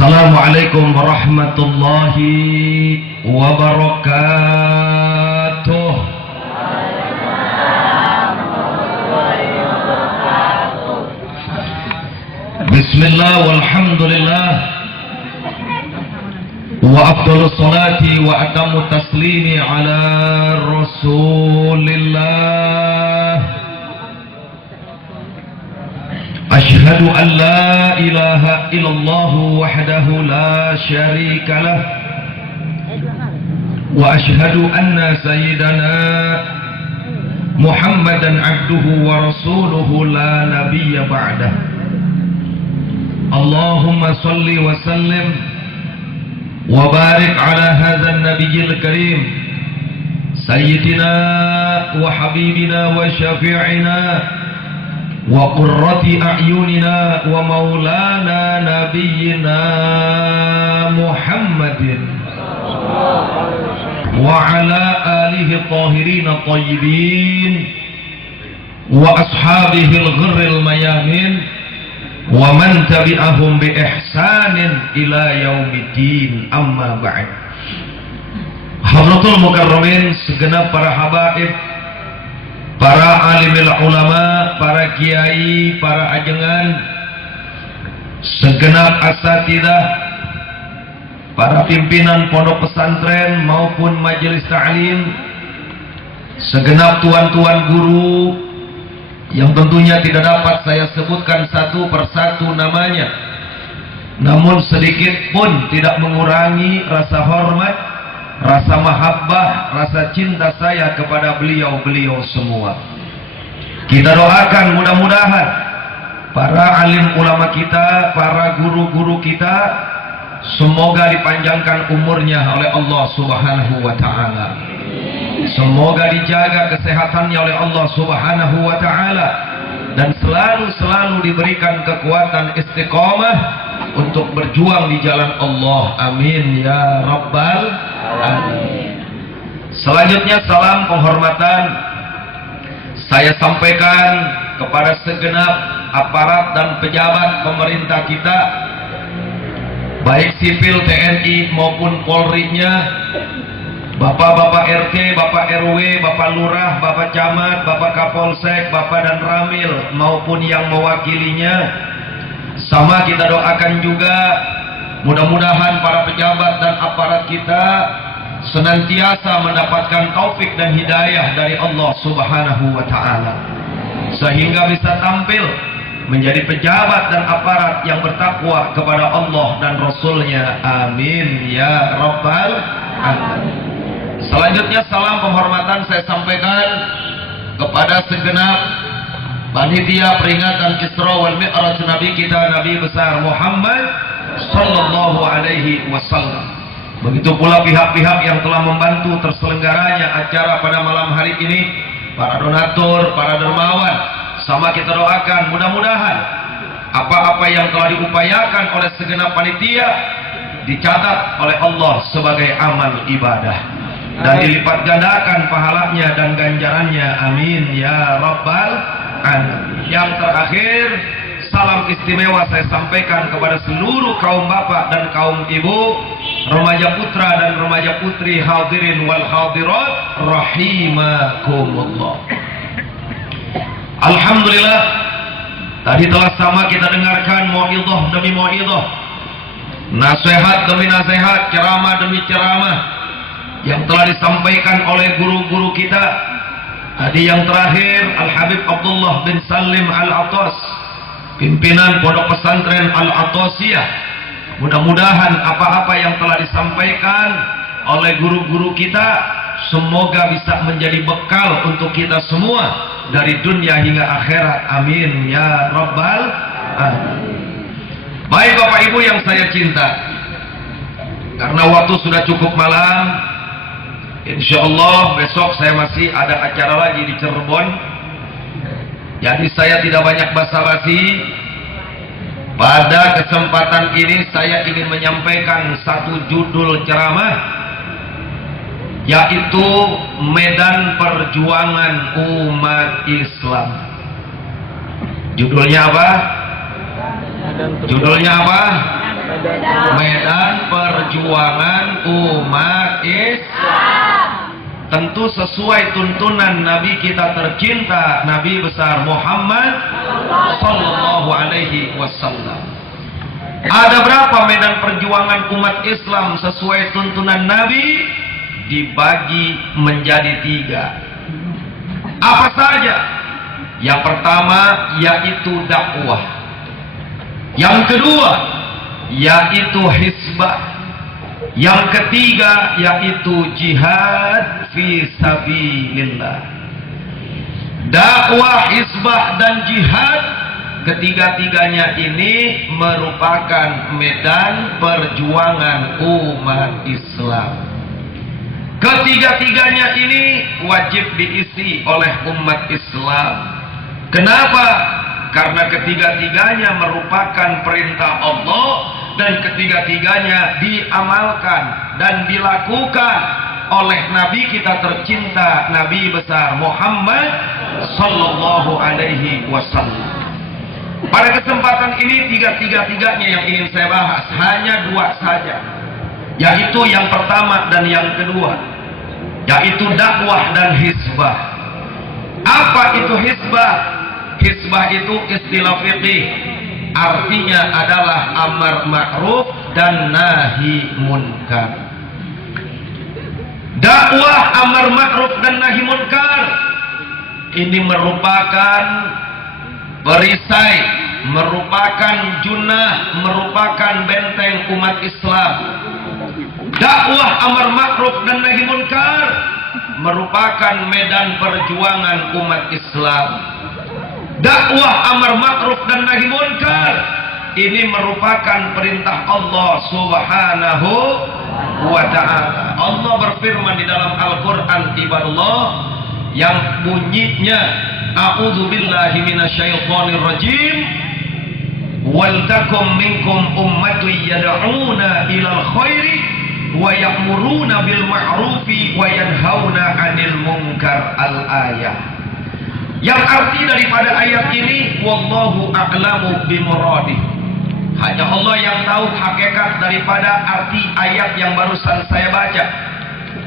Assalamualaikum warahmatullahi wabarakatuh. Bismillah walhamdulillah wa afdalus salati wa atammu taslimi ala rasulillah. Ashhadu an la ilaha illallah wahdahu la syarika lah wa ashhadu anna sayyidana Muhammadan abduhu wa rasuluhu la nabiyya ba'dah. Allahumma salli wa sallim wa barik ala hadzal nabiyil karim sayyidina wa habibina wa syafi'ina wa qurrati a'yunina wa maulana nabiyyina Muhammadin wa ala alihi tahirin tayyibin wa ashabihi al-ghirril mayamin wa man tabi'ahum bi ihsanin ila yaumiddin, amma ba'd. Hadratul mukarramin, segenap para habaib, para alimil ulama, para kiai, para ajengan, segenap asatidah, para pimpinan pondok pesantren maupun majelis ta'lim, segenap tuan-tuan guru yang tentunya tidak dapat saya sebutkan satu persatu namanya, namun sedikit pun tidak mengurangi rasa hormat, rasa mahabbah, rasa cinta saya kepada beliau-beliau semua. Kita doakan mudah-mudahan para alim ulama kita, para guru-guru kita, semoga dipanjangkan umurnya oleh Allah Subhanahu wa ta'ala. Semoga dijaga kesehatannya oleh Allah Subhanahu wa ta'ala, dan selalu diberikan kekuatan istiqamah untuk berjuang di jalan Allah. Amin ya rabbal alamin. Selanjutnya salam penghormatan saya sampaikan kepada segenap aparat dan pejabat pemerintah kita, baik sipil TNI maupun Polri-nya, Bapak-bapak RT, Bapak RW, Bapak Lurah, Bapak Camat, Bapak Kapolsek, Bapak dan Ramil maupun yang mewakilinya. Sama kita doakan juga mudah-mudahan para pejabat dan aparat kita senantiasa mendapatkan taufik dan hidayah dari Allah Subhanahu wa ta'ala, sehingga bisa tampil menjadi pejabat dan aparat yang bertakwa kepada Allah dan Rasulnya. Amin ya rabbal alamin. Selanjutnya salam penghormatan saya sampaikan kepada segenap panitia peringatan Isra wal Mi'raj Nabi kita, Nabi besar Muhammad sallallahu alaihi wasallam. Begitu pula pihak-pihak yang telah membantu terselenggaranya acara pada malam hari ini, para donatur, para dermawan. Sama kita doakan mudah-mudahan apa-apa yang telah diupayakan oleh segenap panitia dicatat oleh Allah sebagai amal ibadah dan dilipat gandakan pahalanya dan ganjarannya. Amin ya rabbal alamin. Yang terakhir, salam istimewa saya sampaikan kepada seluruh kaum bapak dan kaum ibu, remaja putra dan remaja putri, hadirin wal hadirat rahimakumullah. Alhamdulillah, tadi telah sama kita dengarkan mau'idhah demi mau'idhah, nasihat demi nasihat, ceramah demi ceramah yang telah disampaikan oleh guru-guru kita. Tadi yang terakhir Al-Habib Abdullah bin Salim Al-Atas, pimpinan pondok pesantren Al-Atasiyah. Mudah-mudahan apa-apa yang telah disampaikan oleh guru-guru kita semoga bisa menjadi bekal untuk kita semua dari dunia hingga akhirat. Amin ya rabbal alamin. Baik Bapak Ibu yang saya cinta, karena waktu sudah cukup malam, insya Allah besok saya masih ada acara lagi di Cirebon. Jadi saya tidak banyak basa-basi. Pada kesempatan ini saya ingin menyampaikan satu judul ceramah, yaitu Medan Perjuangan Umat Islam. Judulnya apa? Judulnya apa? Medan perjuangan umat Islam. Tentu sesuai tuntunan Nabi kita tercinta, Nabi besar Muhammad sallallahu alaihi wasallam. Ada berapa medan perjuangan umat Islam sesuai tuntunan Nabi? Dibagi menjadi 3. Apa saja? Yang pertama yaitu dakwah. Yang kedua yaitu hizbah. Yang ketiga yaitu jihad fi sabilillah. Dakwah, hizbah dan jihad, ketiga-tiganya ini merupakan medan perjuangan umat Islam. Ketiga-tiganya ini wajib diisi oleh umat Islam. Kenapa? Karena ketiga-tiganya merupakan perintah Allah dan ketiga-tiganya diamalkan dan dilakukan oleh Nabi kita tercinta, Nabi besar Muhammad sallallahu alaihi wasallam. Pada kesempatan ini tiga-tiganya yang ingin saya bahas hanya 2 saja, yaitu yang pertama dan yang kedua, yaitu dakwah dan hizbah. Apa itu hizbah? Hizbah itu istilah fikih, artinya adalah amar ma'ruf dan nahi munkar. Dakwah, amar ma'ruf dan nahi munkar ini merupakan perisai, merupakan junnah, merupakan benteng umat Islam. Dakwah, amar ma'ruf dan nahi munkar merupakan medan perjuangan umat Islam. Dakwah, amar ma'ruf dan nahi munkar ini merupakan perintah Allah Subhanahu wa ta'ala. Allah berfirman di dalam Al-Qur'an ibadallah yang bunyinya a'udzubillahi minasyaitonir rajim, wal takum minkum ummatun yad'una ilal khairi wa ya'muruna bil ma'rufi wa yanhauna 'anil munkar al-ayah. Yang arti daripada ayat ini, wallahu a'lamu bimuradih. Hanya Allah yang tahu hakikat daripada arti ayat yang barusan saya baca.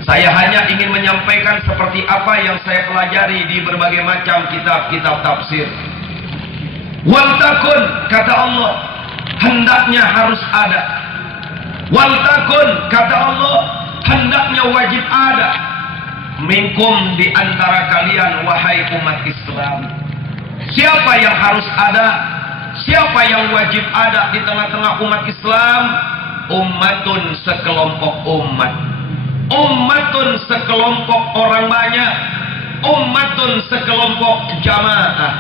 Saya hanya ingin menyampaikan seperti apa yang saya pelajari di berbagai macam kitab-kitab tafsir. Wal takun, kata Allah, hendaknya harus ada. Wal takun, kata Allah, hendaknya wajib ada. Minkum, di antara kalian wahai umat Islam. Siapa yang harus ada? Siapa yang wajib ada di tengah-tengah umat Islam? Ummatun, sekelompok umat. Ummatun, sekelompok orang banyak. Ummatun, sekelompok jamaah.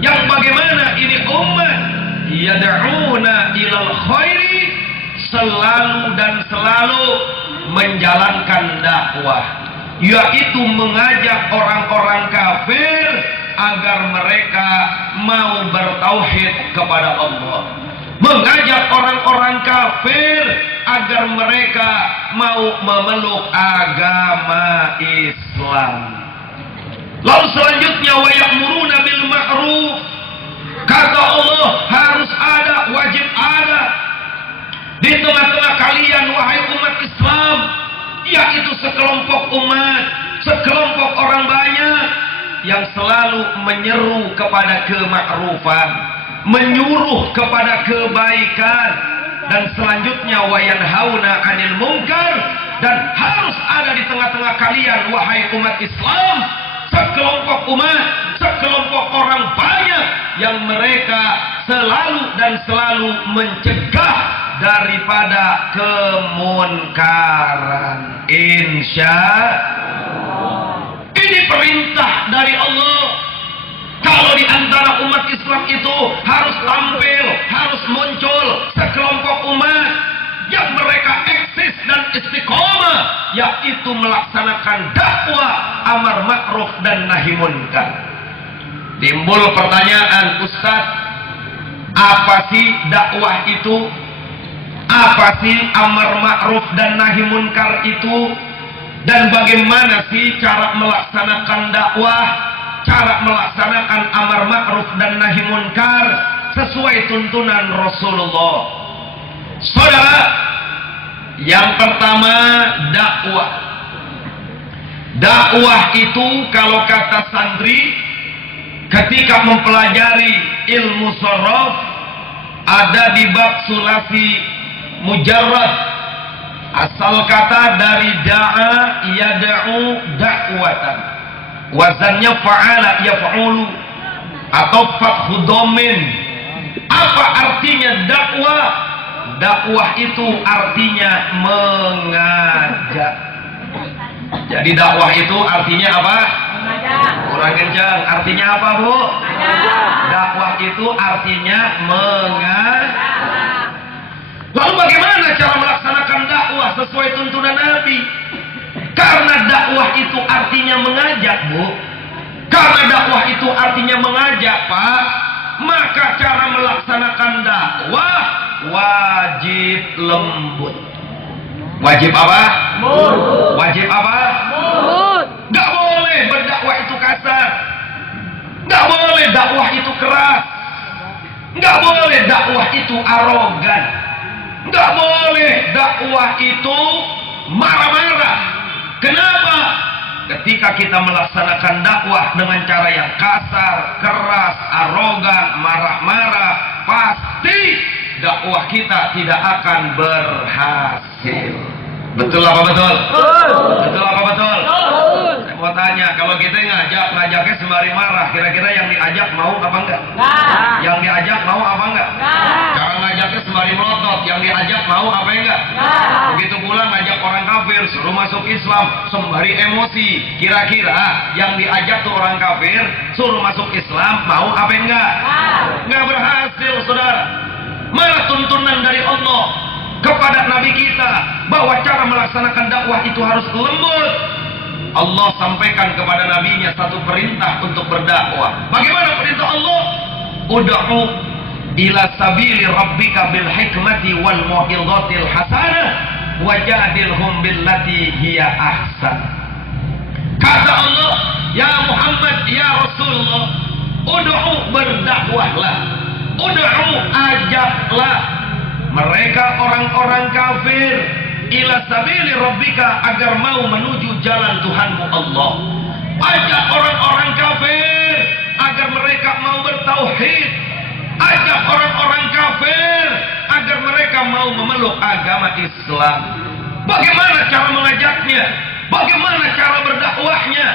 Yang bagaimana ini umat? Yad'una ilal khairi, selalu dan selalu menjalankan dakwah, yaitu mengajak orang-orang kafir agar mereka mau bertauhid kepada Allah, mengajak orang-orang kafir agar mereka mau memeluk agama Islam. Lalu selanjutnya wa ya'muruna bil ma'ruf, kata Allah harus ada, wajib ada di tengah-tengah kalian wahai umat Islam, yaitu sekelompok umat, sekelompok orang banyak yang selalu menyeru kepada kemakrufan, menyuruh kepada kebaikan, dan selanjutnya wa yanhauna 'anil munkar, dan harus ada di tengah-tengah kalian wahai umat Islam sekelompok umat, sekelompok orang banyak yang mereka selalu dan selalu mencegah daripada kemunkaran. Insya Allah. Ini perintah dari Allah. Kalau di antara umat Islam itu harus tampil, harus muncul sekelompok umat yang mereka eksis dan istiqomah, yaitu melaksanakan dakwah, amar ma'ruf dan nahi munkar. Timbul pertanyaan, Ustaz, apa sih dakwah itu? Apa sih amar ma'ruf dan nahi munkar itu? Dan bagaimana sih cara melaksanakan dakwah, cara melaksanakan amar ma'ruf dan nahi munkar sesuai tuntunan Rasulullah, Saudara, yang pertama dakwah. Dakwah itu kalau kata santri ketika mempelajari ilmu sorof ada di bab sulasi mujarrad, asal kata dari da'a yada'u dakwatan, wazannya fa'ala yaf'ulu atau fathu dhammin. Apa artinya dakwah? Dakwah itu artinya mengajak. Jadi dakwah itu artinya apa? Kurang kencang. Artinya apa, Bu? Dakwah itu artinya mengajak. Lalu bagaimana cara melaksanakan dakwah sesuai tuntunan Nabi? Karena dakwah itu artinya mengajak, Bu. Karena dakwah itu artinya mengajak, Pak. Maka cara melaksanakan dakwah wajib lembut. Wajib apa? Lembut. Wajib apa? Lembut. Gak boleh berdakwah itu kasar. Gak boleh dakwah itu keras. Gak boleh dakwah itu arogan. Gak boleh dakwah itu marah-marah. Kenapa? Ketika kita melaksanakan dakwah dengan cara yang kasar, keras, arogan, marah-marah, pasti dakwah kita tidak akan berhasil. Betul apa betul? Betul apa betul? Saya mau tanya, kalau kita ngajaknya sembari marah, kira-kira yang diajak mau apa enggak? Yang diajak mau apa enggak? Cara ngajaknya sembari melotot, yang diajak mau apa enggak? Begitu pula ngajak orang kafir suruh masuk Islam sembari emosi, kira-kira yang diajak tuh orang kafir suruh masuk Islam mau apa enggak? Enggak berhasil, saudara. Mana tuntunan dari Allah kepada Nabi kita bahwa cara melaksanakan dakwah itu harus lembut. Allah sampaikan kepada nabinya satu perintah untuk berdakwah. Bagaimana perintah Allah? Ud'u ila sabili rabbika bil hikmati wal mau'izatil hasanah wajadilhum billati hiya ahsan. Kata Allah, ya Muhammad, ya Rasulullah, ud'u, berdakwahlah. Ud'u, ajaklah mereka orang-orang kafir ila sabili rabbika, agar mau menuju jalan Tuhanmu Allah. Ajak orang-orang kafir agar mereka mau bertauhid. Ajak orang-orang kafir agar mereka mau memeluk agama Islam. Bagaimana cara mengajaknya? Bagaimana cara berdakwahnya?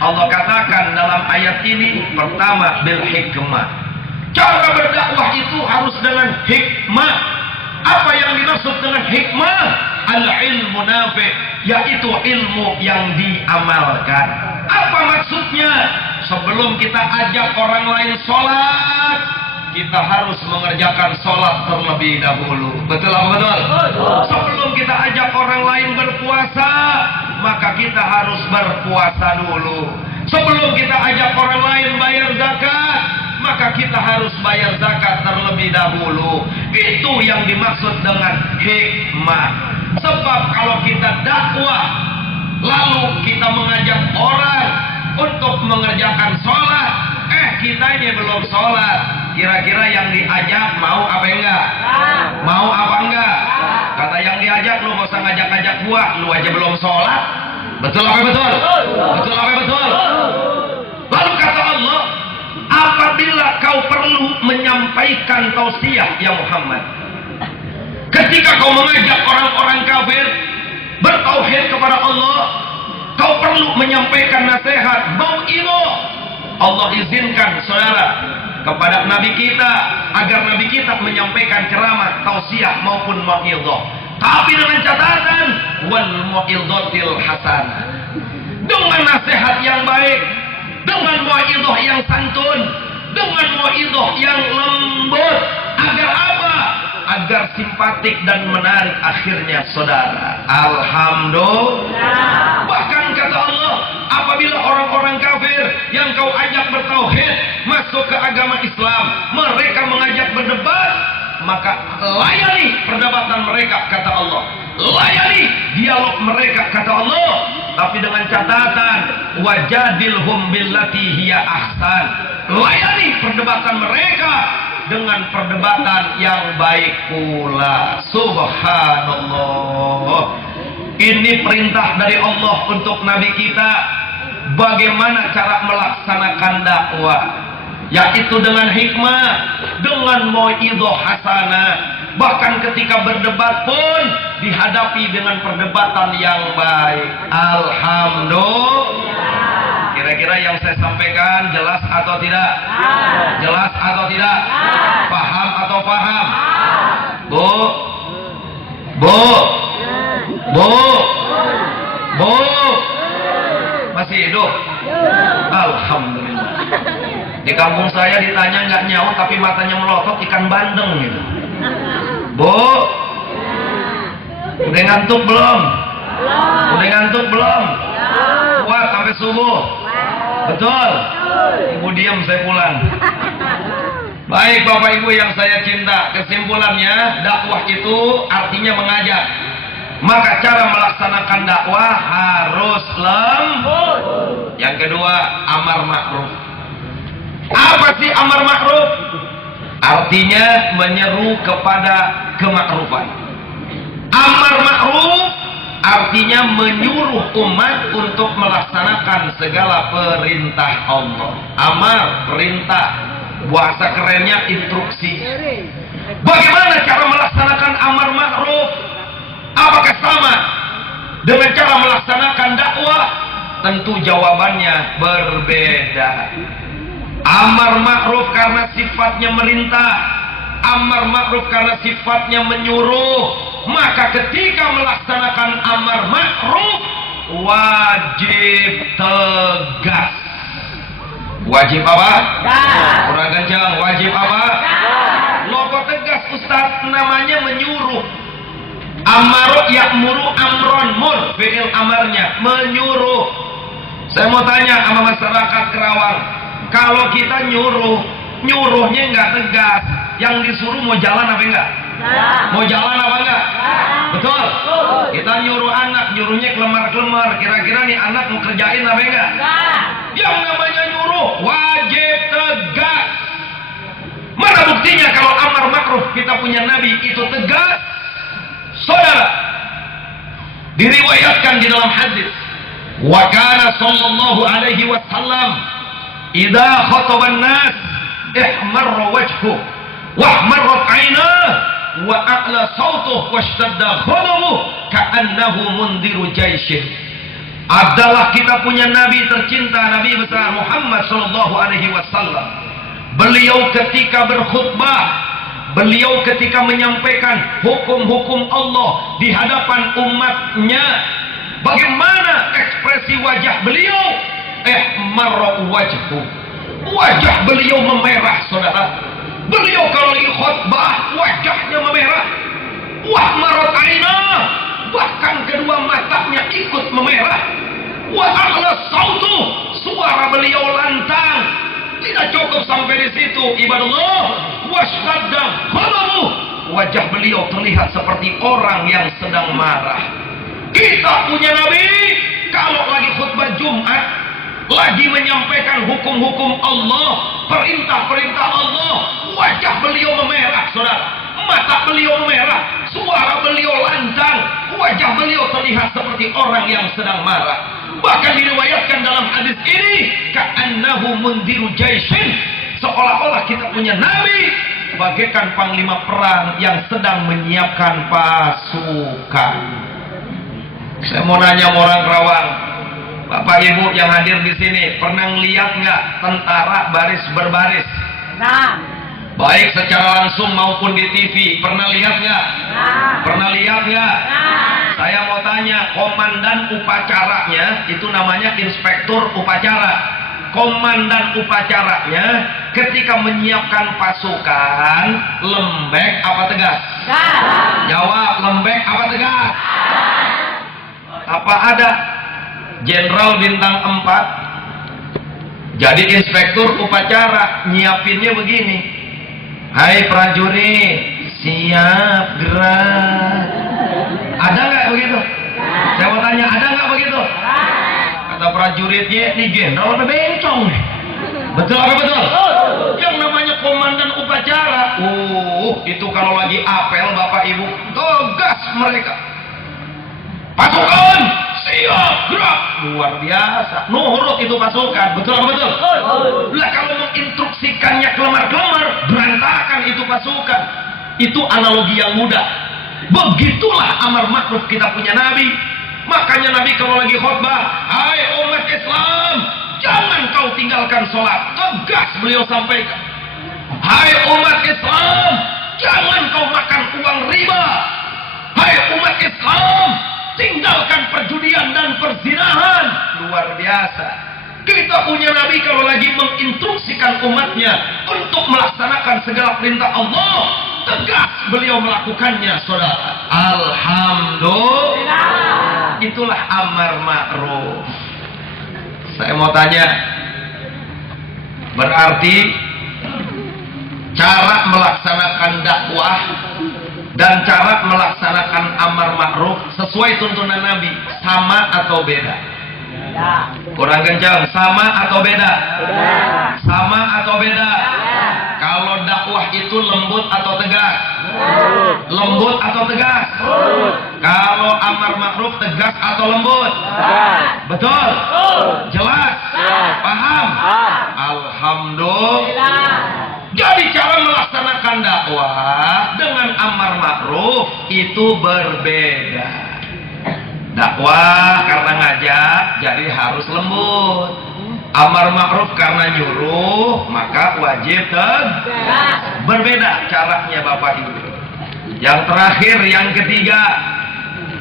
Allah katakan dalam ayat ini, pertama bil hikmah. Cara berdakwah itu harus dengan hikmah. Apa yang dimaksud dengan hikmah? Al-ilmu nafi', yaitu ilmu yang diamalkan. Apa maksudnya? Sebelum kita ajak orang lain sholat, kita harus mengerjakan sholat terlebih dahulu. Betul apa betul? Sebelum kita ajak orang lain berpuasa, maka kita harus berpuasa dulu. Sebelum kita ajak orang lain bayar zakat, maka kita harus bayar zakat terlebih dahulu. Itu yang dimaksud dengan hikmah. Sebab kalau kita dakwah, lalu kita mengajak orang untuk mengerjakan sholat, kita ini belum sholat, kira-kira yang diajak mau apa enggak? Mau apa enggak? Kata yang diajak, lu gak usah ngajak-ngajak gua, lu aja belum sholat. Betul apa betul? Betul apa betul? Lalu kata Allah, apabila kau perlu menyampaikan tausiah ya Muhammad, ketika kau mengajak orang-orang kafir bertauhid kepada Allah, kau perlu menyampaikan nasihat, mau'izah. Allah izinkan saudara kepada Nabi kita agar Nabi kita menyampaikan ceramah, tausiah maupun mau'izah. Tapi dengan catatan wal mau'izatil hasanah, dengan nasihat yang baik, dengan mau'izah yang santun, dengan mau'izah yang lembut. Agar apa? Agar simpatik dan menarik akhirnya saudara. Alhamdulillah. Bahkan kata Allah, apabila orang-orang kafir yang kau ajak bertauhid masuk ke agama Islam, mereka mengajak berdebat, maka layani perdebatan mereka kata Allah. Layani dialog mereka kata Allah. Tapi dengan catatan wajadilhum billati hiya ahsan. Layani perdebatan mereka dengan perdebatan yang baik pula. Subhanallah. Ini perintah dari Allah untuk Nabi kita, bagaimana cara melaksanakan dakwah, yaitu dengan hikmah, dengan mau'idhah hasanah. Bahkan ketika berdebat pun dihadapi dengan perdebatan yang baik. Alhamdulillah. Kira-kira yang saya sampaikan jelas atau tidak? Jelas atau tidak? Paham atau paham? Bu, bu, bu, bu, masih hidup? Alhamdulillah. Di kampung saya ditanya nggak nyaut tapi matanya melotot ikan bandeng gitu. Bu, udah ngantuk belum? Udah ngantuk belum? Kuat sampai subuh? Betul? Ibu diam, saya pulang. Baik Bapak Ibu yang saya cinta, kesimpulannya dakwah itu artinya mengajak. Maka cara melaksanakan dakwah harus lembut. Yang kedua, amar ma'ruf. Apa sih amar ma'ruf? Artinya menyeru kepada kemakrupan. Amar ma'ruf artinya menyuruh umat untuk melaksanakan segala perintah Allah. Amar, perintah. Bahasa kerennya instruksi. Bagaimana cara melaksanakan amar ma'ruf? Apakah sama dengan cara melaksanakan dakwah? Tentu jawabannya berbeda. Amar ma'ruf karena sifatnya merintah, amar ma'ruf karena sifatnya menyuruh. Maka ketika melaksanakan amar ma'ruf wajib tegas. Wajib apa? Kurang kencang. Wajib apa? Logo tegas Ustaz, namanya menyuruh. Amaru ya'muru amron, mur fi'il amarnya menyuruh. Saya mau tanya sama masyarakat Kerawang, kalau kita nyuruhnya nggak tegas, yang disuruh mau jalan apa enggak? Mau jalan apa enggak? Betul? Kita nyuruh anak, nyuruhnya kelemar-kelemar, kira-kira nih anak mau kerjain apa enggak? Yang namanya nyuruh wajib tegas. Mana buktinya kalau amar makruf kita punya Nabi itu tegas? Saudara, diriwayatkan di dalam hadis, wa kana sallallahu alaihi wasallam idza khataba an-nas ihmarra wajhuhu wa ihmarrat 'aynahu wa a'la sautuhu washtadda ghadabuhu ka'annahu mundiru jaishin. Adalah kita punya Nabi tercinta, Nabi besar Muhammad sallallahu alaihi wasallam. Beliau ketika berkhutbah, beliau ketika menyampaikan hukum-hukum Allah di hadapan umatnya, bagaimana ekspresi wajah beliau? Ihmarra wajhu. Wajah beliau memerah, saudara. Beliau kalau lagi khutbah wajahnya memerah. Wahmarat ainah, bahkan kedua matanya ikut memerah. Wa a'la sautu, suara beliau lantang. Tidak cukup sampai di situ, ibadallah. Washtadda ghadabuhu, wajah beliau terlihat seperti orang yang sedang marah. Kita punya Nabi kalau lagi khutbah Jumat, lagi menyampaikan hukum-hukum Allah, perintah-perintah Allah, wajah beliau memerah, saudara. Mata beliau memerah, suara beliau lantang, wajah beliau terlihat seperti orang yang sedang marah. Bahkan diriwayatkan dalam hadis ini, ka'annahu mundiru jaishin, seolah-olah kita punya Nabi bagaikan panglima perang yang sedang menyiapkan pasukan. Saya mau nanya sama orang Kerawang, Bapak Ibu yang hadir di sini, pernah lihat nggak tentara baris berbaris? Nah. Baik secara langsung maupun di TV, pernah lihat nggak? Nah. Pernah lihat nggak? Nah. Saya mau tanya, komandan upacaranya itu namanya inspektur upacara. Komandan upacaranya ketika menyiapkan pasukan, lembek apa tegas? Jawab, lembek apa tegas? Apa ada jenderal bintang 4 jadi inspektur upacara, nyiapinnya begini, hai prajurit, siap gerak. Ada nggak begitu? Saya mau tanya, ada nggak begitu? Kata prajuritnya, ini jenderal apa bencong? Betul apa betul? Yang namanya komandan upacara upacara. Itu kalau lagi apel Bapak Ibu, tegas mereka. Pasukan, siap, gerak. Luar biasa. Nurut itu pasukan. Betul apa betul? Lah kalau menginstruksikannya kelemar-kelemar, berantakan itu pasukan. Itu analogi yang mudah. Begitulah amar ma'ruf kita punya Nabi. Makanya Nabi kalau lagi khutbah, hai umat Islam, jangan kau tinggalkan sholat. Tegas beliau sampaikan. Hai umat Islam, jangan kau makan uang riba. Hai umat Islam, tinggalkan perjudian dan perzinahan. Luar biasa. Kita punya Nabi kalau lagi menginstruksikan umatnya untuk melaksanakan segala perintah Allah, tegas beliau melakukannya, saudara. Alhamdulillah. Itulah amar ma'ruf. Saya mau tanya, berarti cara melaksanakan dakwah dan cara melaksanakan amar ma'ruf sesuai tuntunan Nabi sama atau beda? Kurang kencang. Sama atau beda? Sama atau beda? Kalau dakwah itu lembut atau tegas? Lembut atau tegas? Kalau amar ma'ruf tegas atau lembut? Betul? Jelas? Paham? Alhamdulillah. Jadi cara melaksanakan dakwah dengan amar ma'ruf itu berbeda. Dakwah karena ngajak jadi harus lembut. Amar ma'ruf karena nyuruh maka wajib tegas. Berbeda caranya Bapak Ibu. Yang terakhir, yang ketiga,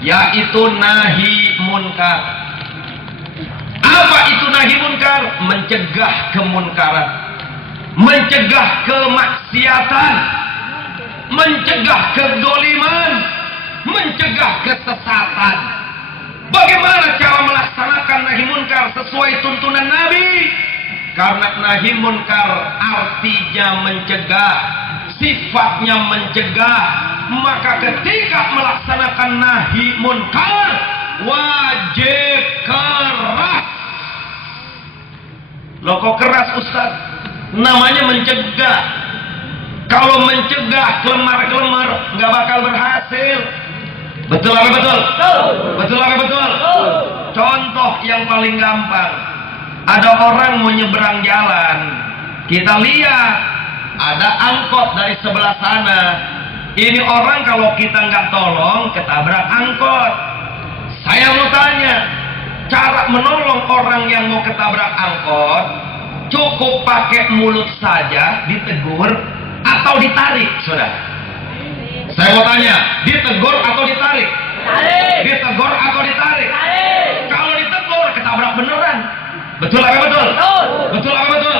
yaitu nahi munkar. Apa itu nahi munkar? Mencegah kemunkaran, mencegah kemaksiatan, mencegah kedoliman, mencegah kesesatan. Bagaimana cara melaksanakan nahi munkar sesuai tuntunan Nabi? Karena nahi munkar artinya mencegah, sifatnya mencegah, maka ketika melaksanakan nahi munkar wajib keras. Loh kok keras Ustaz? Namanya mencegah. Kalau mencegah kelemar-kelemar nggak bakal berhasil. Betul apa betul? Betul apa betul? Contoh yang paling gampang, ada orang mau nyebrang jalan, kita lihat ada angkot dari sebelah sana. Ini orang kalau kita nggak tolong ketabrak angkot. Saya mau tanya, cara menolong orang yang mau ketabrak angkot cukup pakai mulut saja ditegur atau ditarik, saudara? Saya mau tanya, ditegur atau ditarik? Ditegur atau ditarik? Kalau ditegur ketabrak beneran. Betul apa betul? Betul apa betul?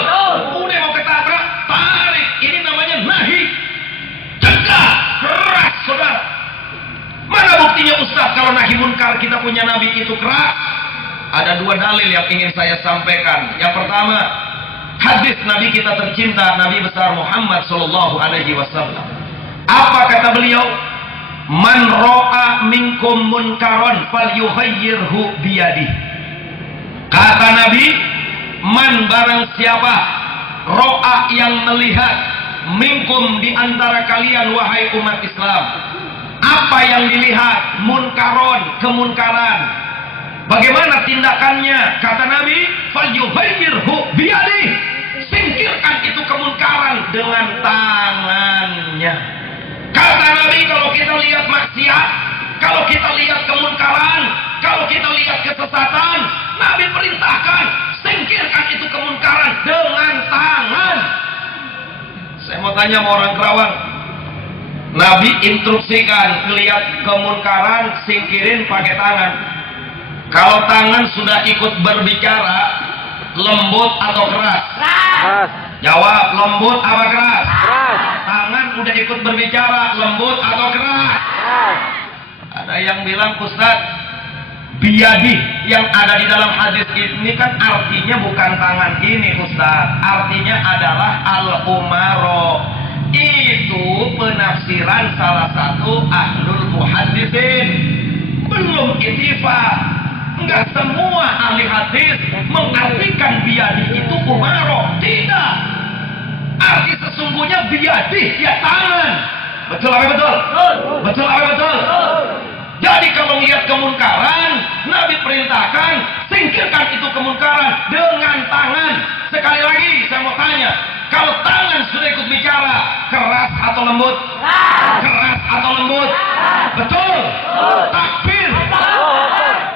Udah mau ketabrak, tarik. Ini namanya nahi. Cegah, keras, saudara. Mana buktinya Ustaz kalau nahi munkar kita punya Nabi itu keras? Ada dua dalil yang ingin saya sampaikan. Yang pertama, hadis Nabi kita tercinta, Nabi besar Muhammad sallallahu alaihi wasallam. Apa kata beliau? Man ro'a minkum munkaron falyughayyirhu biyadihi. Kata Nabi, man barang siapa ro'a yang melihat minkum di antara kalian wahai umat Islam. Apa yang dilihat? Munkaron, kemunkaran. Bagaimana tindakannya? Kata Nabi, falyughayyirhu biyadihi. Singkirkan itu kemunkaran dengan tangannya. Kata Nabi, kalau kita lihat maksiat, kalau kita lihat kemunkaran, kalau kita lihat kesesatan, Nabi perintahkan singkirkan itu kemunkaran dengan tangan. Saya mau tanya sama orang Kerawang, Nabi instruksikan lihat kemunkaran singkirin pakai tangan. Kalau tangan sudah ikut berbicara, lembut atau keras? Keras. Jawab, lembut apa keras? Keras. Tangan udah ikut berbicara, lembut atau keras? Keras. Ada yang bilang, Ustaz, biyadi yang ada di dalam hadis ini kan artinya bukan tangan ini Ustaz. Artinya adalah al-umaro. Itu penafsiran salah satu ahlul muhaddisin. Belum ittifaq. Enggak semua ahli hadis mengartikan biyadi itu umaro. Tidak. Arti sesungguhnya biyadih, ya tangan. Betul apa betul? Betul apa betul? Jadi kalau lihat kemungkaran, Nabi perintahkan singkirkan itu kemungkaran dengan tangan. Sekali lagi saya mau tanya, kalau tangan sudah ikut bicara, keras atau lembut? Keras atau lembut? Betul? Takbir.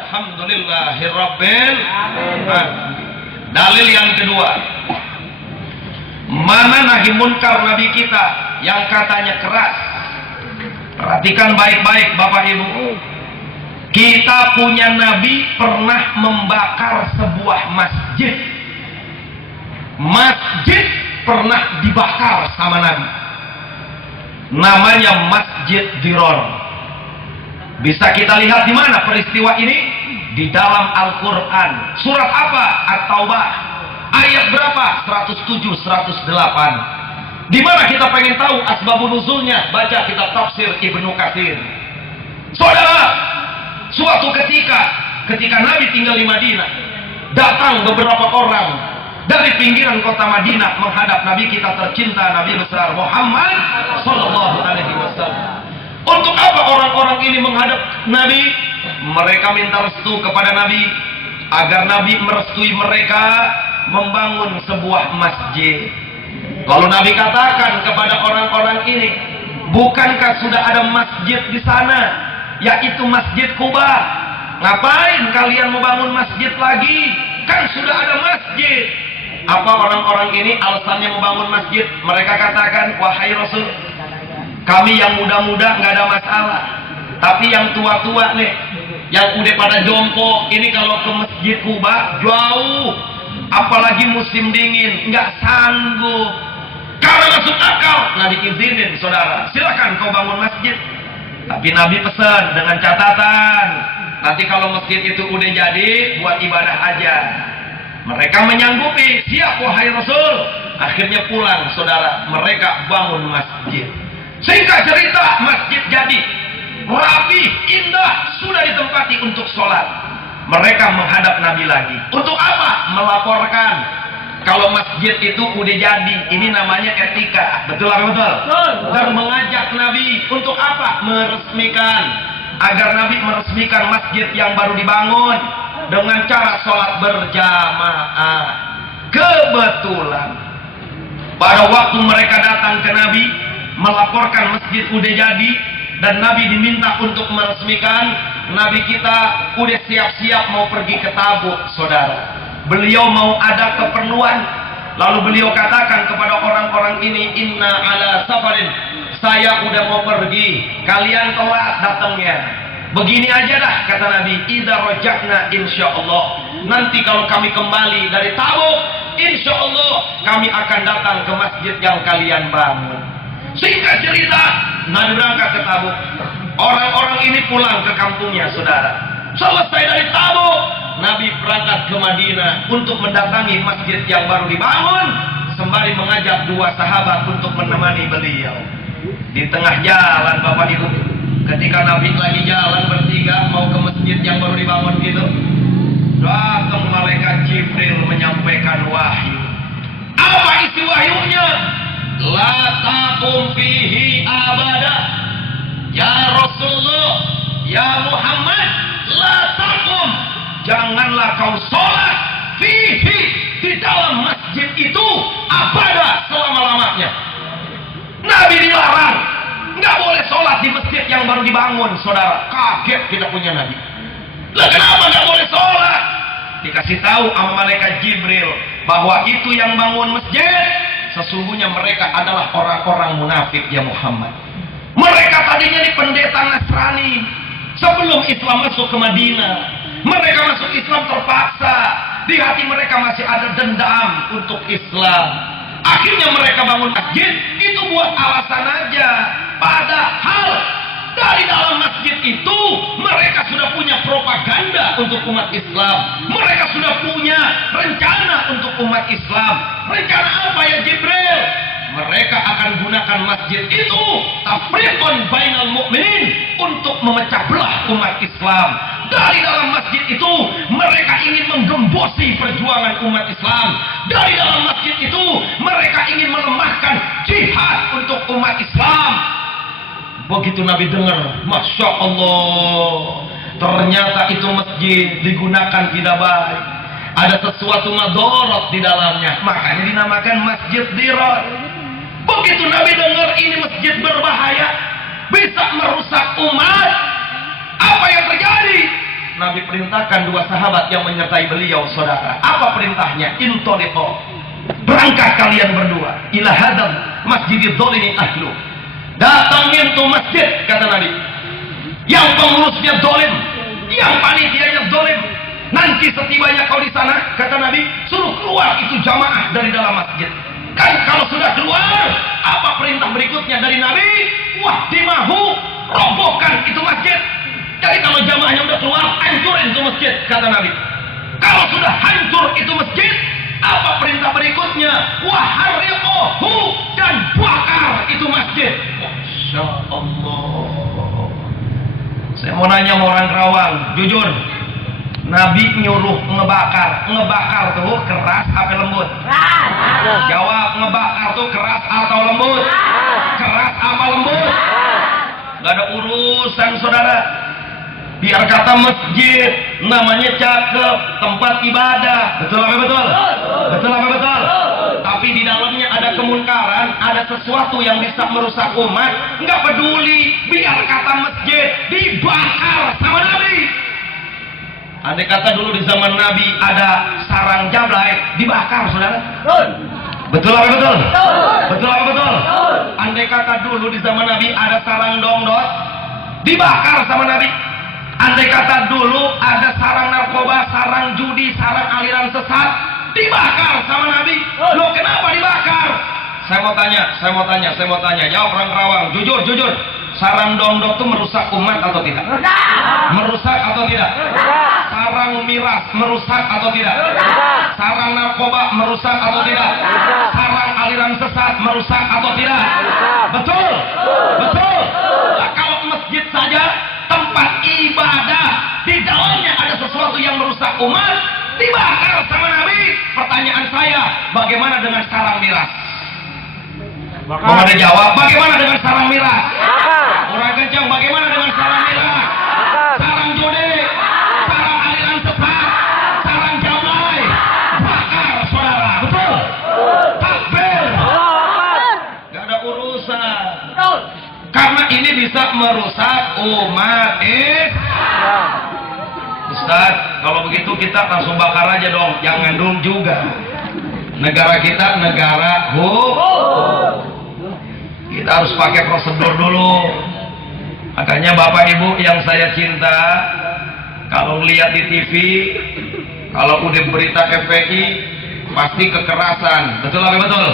Alhamdulillahirabbil alamin. Dalil yang kedua, mana nahi munkar Nabi kita yang katanya keras. Perhatikan baik-baik Bapak Ibu. Kita punya Nabi pernah membakar sebuah masjid. Masjid pernah dibakar sama Nabi. Namanya Masjid Dirar. Bisa kita lihat di mana peristiwa ini? Di dalam Al-Quran. Surat apa? At-Taubah. Ayat berapa? 107, 108. Di mana kita pengen tahu asbabun nuzulnya? Baca kitab tafsir Ibnu Katsir. Saudara, suatu ketika Nabi tinggal di Madinah, datang beberapa orang dari pinggiran kota Madinah menghadap Nabi kita tercinta, Nabi besar Muhammad sallallahu alaihi wasallam. Untuk apa orang-orang ini menghadap Nabi? Mereka minta restu kepada Nabi agar Nabi merestui mereka membangun sebuah masjid. Lalu Nabi katakan kepada orang-orang ini, bukankah sudah ada masjid di sana, yaitu Masjid Kuba? Ngapain kalian membangun masjid lagi? Kan sudah ada masjid. Apa orang-orang ini alasannya membangun masjid? Mereka katakan, wahai Rasul, kami yang muda-muda nggak ada masalah, tapi yang tua-tua nih, yang udah pada jompo, ini kalau ke Masjid Kuba jauh, apalagi musim dingin, nggak sanggup. Kalau masuk akal, Nabi izinin, saudara, silakan kau bangun masjid. Tapi Nabi pesan dengan catatan, nanti kalau masjid itu udah jadi, buat ibadah aja. Mereka menyanggupi, siap wahai Rasul. Akhirnya pulang, saudara, mereka bangun masjid. Singkat cerita, masjid jadi rapi, indah, sudah ditempati untuk sholat. Mereka menghadap Nabi lagi. Untuk apa? Melaporkan kalau masjid itu udah jadi. Ini namanya etika. Betul apa betul? Dan mengajak Nabi untuk apa? Meresmikan. Agar Nabi meresmikan masjid yang baru dibangun dengan cara sholat berjamaah. Kebetulan pada waktu mereka datang ke Nabi melaporkan masjid udah jadi dan Nabi diminta untuk meresmikan, Nabi kita udah siap-siap mau pergi ke Tabuk, saudara. Beliau mau ada keperluan, lalu beliau katakan kepada orang-orang ini, inna ala safarin, saya udah mau pergi, kalian telat datangnya. Begini aja dah, kata Nabi, idza raja'na insyaallah, nanti kalau kami kembali dari Tabuk, insyaallah kami akan datang ke masjid yang kalian bangun. Singkat cerita, Nabi berangkat ke Tabuk. Orang-orang ini pulang ke kampungnya, saudara. Selesai dari Tabuk, Nabi berangkat ke Madinah untuk mendatangi masjid yang baru dibangun, sembari mengajak dua sahabat untuk menemani beliau. Di tengah jalan, Bapak Ibu, ketika Nabi lagi jalan bertiga mau ke masjid yang baru dibangun gitu, datang malaikat Jibril menyampaikan wahyu. Apa isi wahyunya? La taqum fihi abada. Ya Rasulullah, ya Muhammad, la taqum, janganlah kau sholat fihi, di dalam masjid itu abada, selama-lamanya. Nabi dilarang, nggak boleh sholat di masjid yang baru dibangun, saudara. Kaget kita punya Nabi. Lah kenapa nggak boleh sholat? Dikasih tahu sama malaikat Jibril bahwa itu yang bangun masjid sesungguhnya mereka adalah orang-orang munafik, ya Muhammad. Mereka tadinya di pendeta Nasrani sebelum Islam masuk ke Madinah. Mereka masuk Islam terpaksa. Di hati mereka masih ada dendam untuk Islam. Akhirnya mereka bangun masjid, itu buat alasan aja. Padahal dari dalam masjid itu mereka sudah punya propaganda untuk umat Islam. Mereka sudah punya rencana untuk umat Islam. Rencana apa ya Jibril? Mereka akan gunakan masjid itu tafriqan bainal mu'minin, untuk memecah belah umat Islam. Dari dalam masjid itu mereka ingin menggembosi perjuangan umat Islam. Dari dalam masjid itu mereka ingin melemahkan jihad untuk umat Islam. Begitu Nabi dengar, Masya Allah, ternyata itu masjid digunakan tidak baik, ada sesuatu madorot di dalamnya, makanya dinamakan masjid dirar. Begitu Nabi dengar ini masjid berbahaya, bisa merusak umat, apa yang terjadi? Nabi perintahkan dua sahabat yang menyertai beliau, saudara. Apa perintahnya? Intoliqo, berangkat kalian berdua ila hadam masjidid dzalimi ahlu. Datangin tuh masjid, kata Nabi, yang pengurusnya zalim, yang panitianya zalim. Nanti setibanya kau di sana, kata Nabi, suruh keluar itu jamaah dari dalam masjid. Kan kalau sudah keluar, apa perintah berikutnya dari Nabi? Wah, dimahu, robohkan itu masjid. Jadi kalau jamaahnya udah keluar, hancurin itu masjid, kata Nabi. Kalau sudah hancur itu masjid, apa perintah berikutnya? Wahariquhu, dan bakar itu masjid. Masya Allah. Saya mau nanya sama orang Kerawang, jujur, Nabi nyuruh ngebakar tuh keras apa lembut? Jawab, ngebakar tuh keras atau lembut? Keras apa lembut? Gak ada urusan, saudara. Biar kata masjid, namanya cakep, tempat ibadah, betul apa betul? Betul apa betul? Tapi di dalamnya ada kemunkaran, ada sesuatu yang bisa merusak umat, nggak peduli. Biar kata masjid dibakar sama Nabi. Andai kata dulu di zaman Nabi ada sarang jablay, dibakar, saudara. Betul apa betul? Betul apa betul? Andai kata dulu di zaman Nabi ada sarang dongdot, dibakar sama Nabi. Andai kata dulu ada sarang narkoba, sarang judi, sarang aliran sesat, dibakar sama Nabi. Loh, kenapa dibakar? Saya mau tanya, jawab orang Kerawang, jujur. Sarang dongdot itu merusak umat atau tidak? Merusak atau tidak? Sarang miras merusak atau tidak? Sarang narkoba merusak atau tidak? Sarang aliran sesat merusak atau tidak? Betul? Betul? Nah, kalau masjid saja tempat ibadah, di dalamnya ada sesuatu yang merusak umat, dibakar sama Nabi. Pertanyaan saya, bagaimana dengan sarang miras? Mau ada jawab, bagaimana dengan sarang miras? Orang kencang, bagaimana dengan sarang miras? Sarang judi, sarang aliran sesat, sarang jablay, bakar, saudara. Betul? Takbir. Gak ada urusan. Karena ini bisa merusak umat Islam. Ustaz, kalau begitu kita langsung bakar aja dong, jangan dong juga. Negara kita negara hukum. Kita harus pakai prosedur dulu. Makanya Bapak Ibu yang saya cinta, kalau lihat di TV, kalau udah berita FPI, pasti kekerasan. Betul apa betul?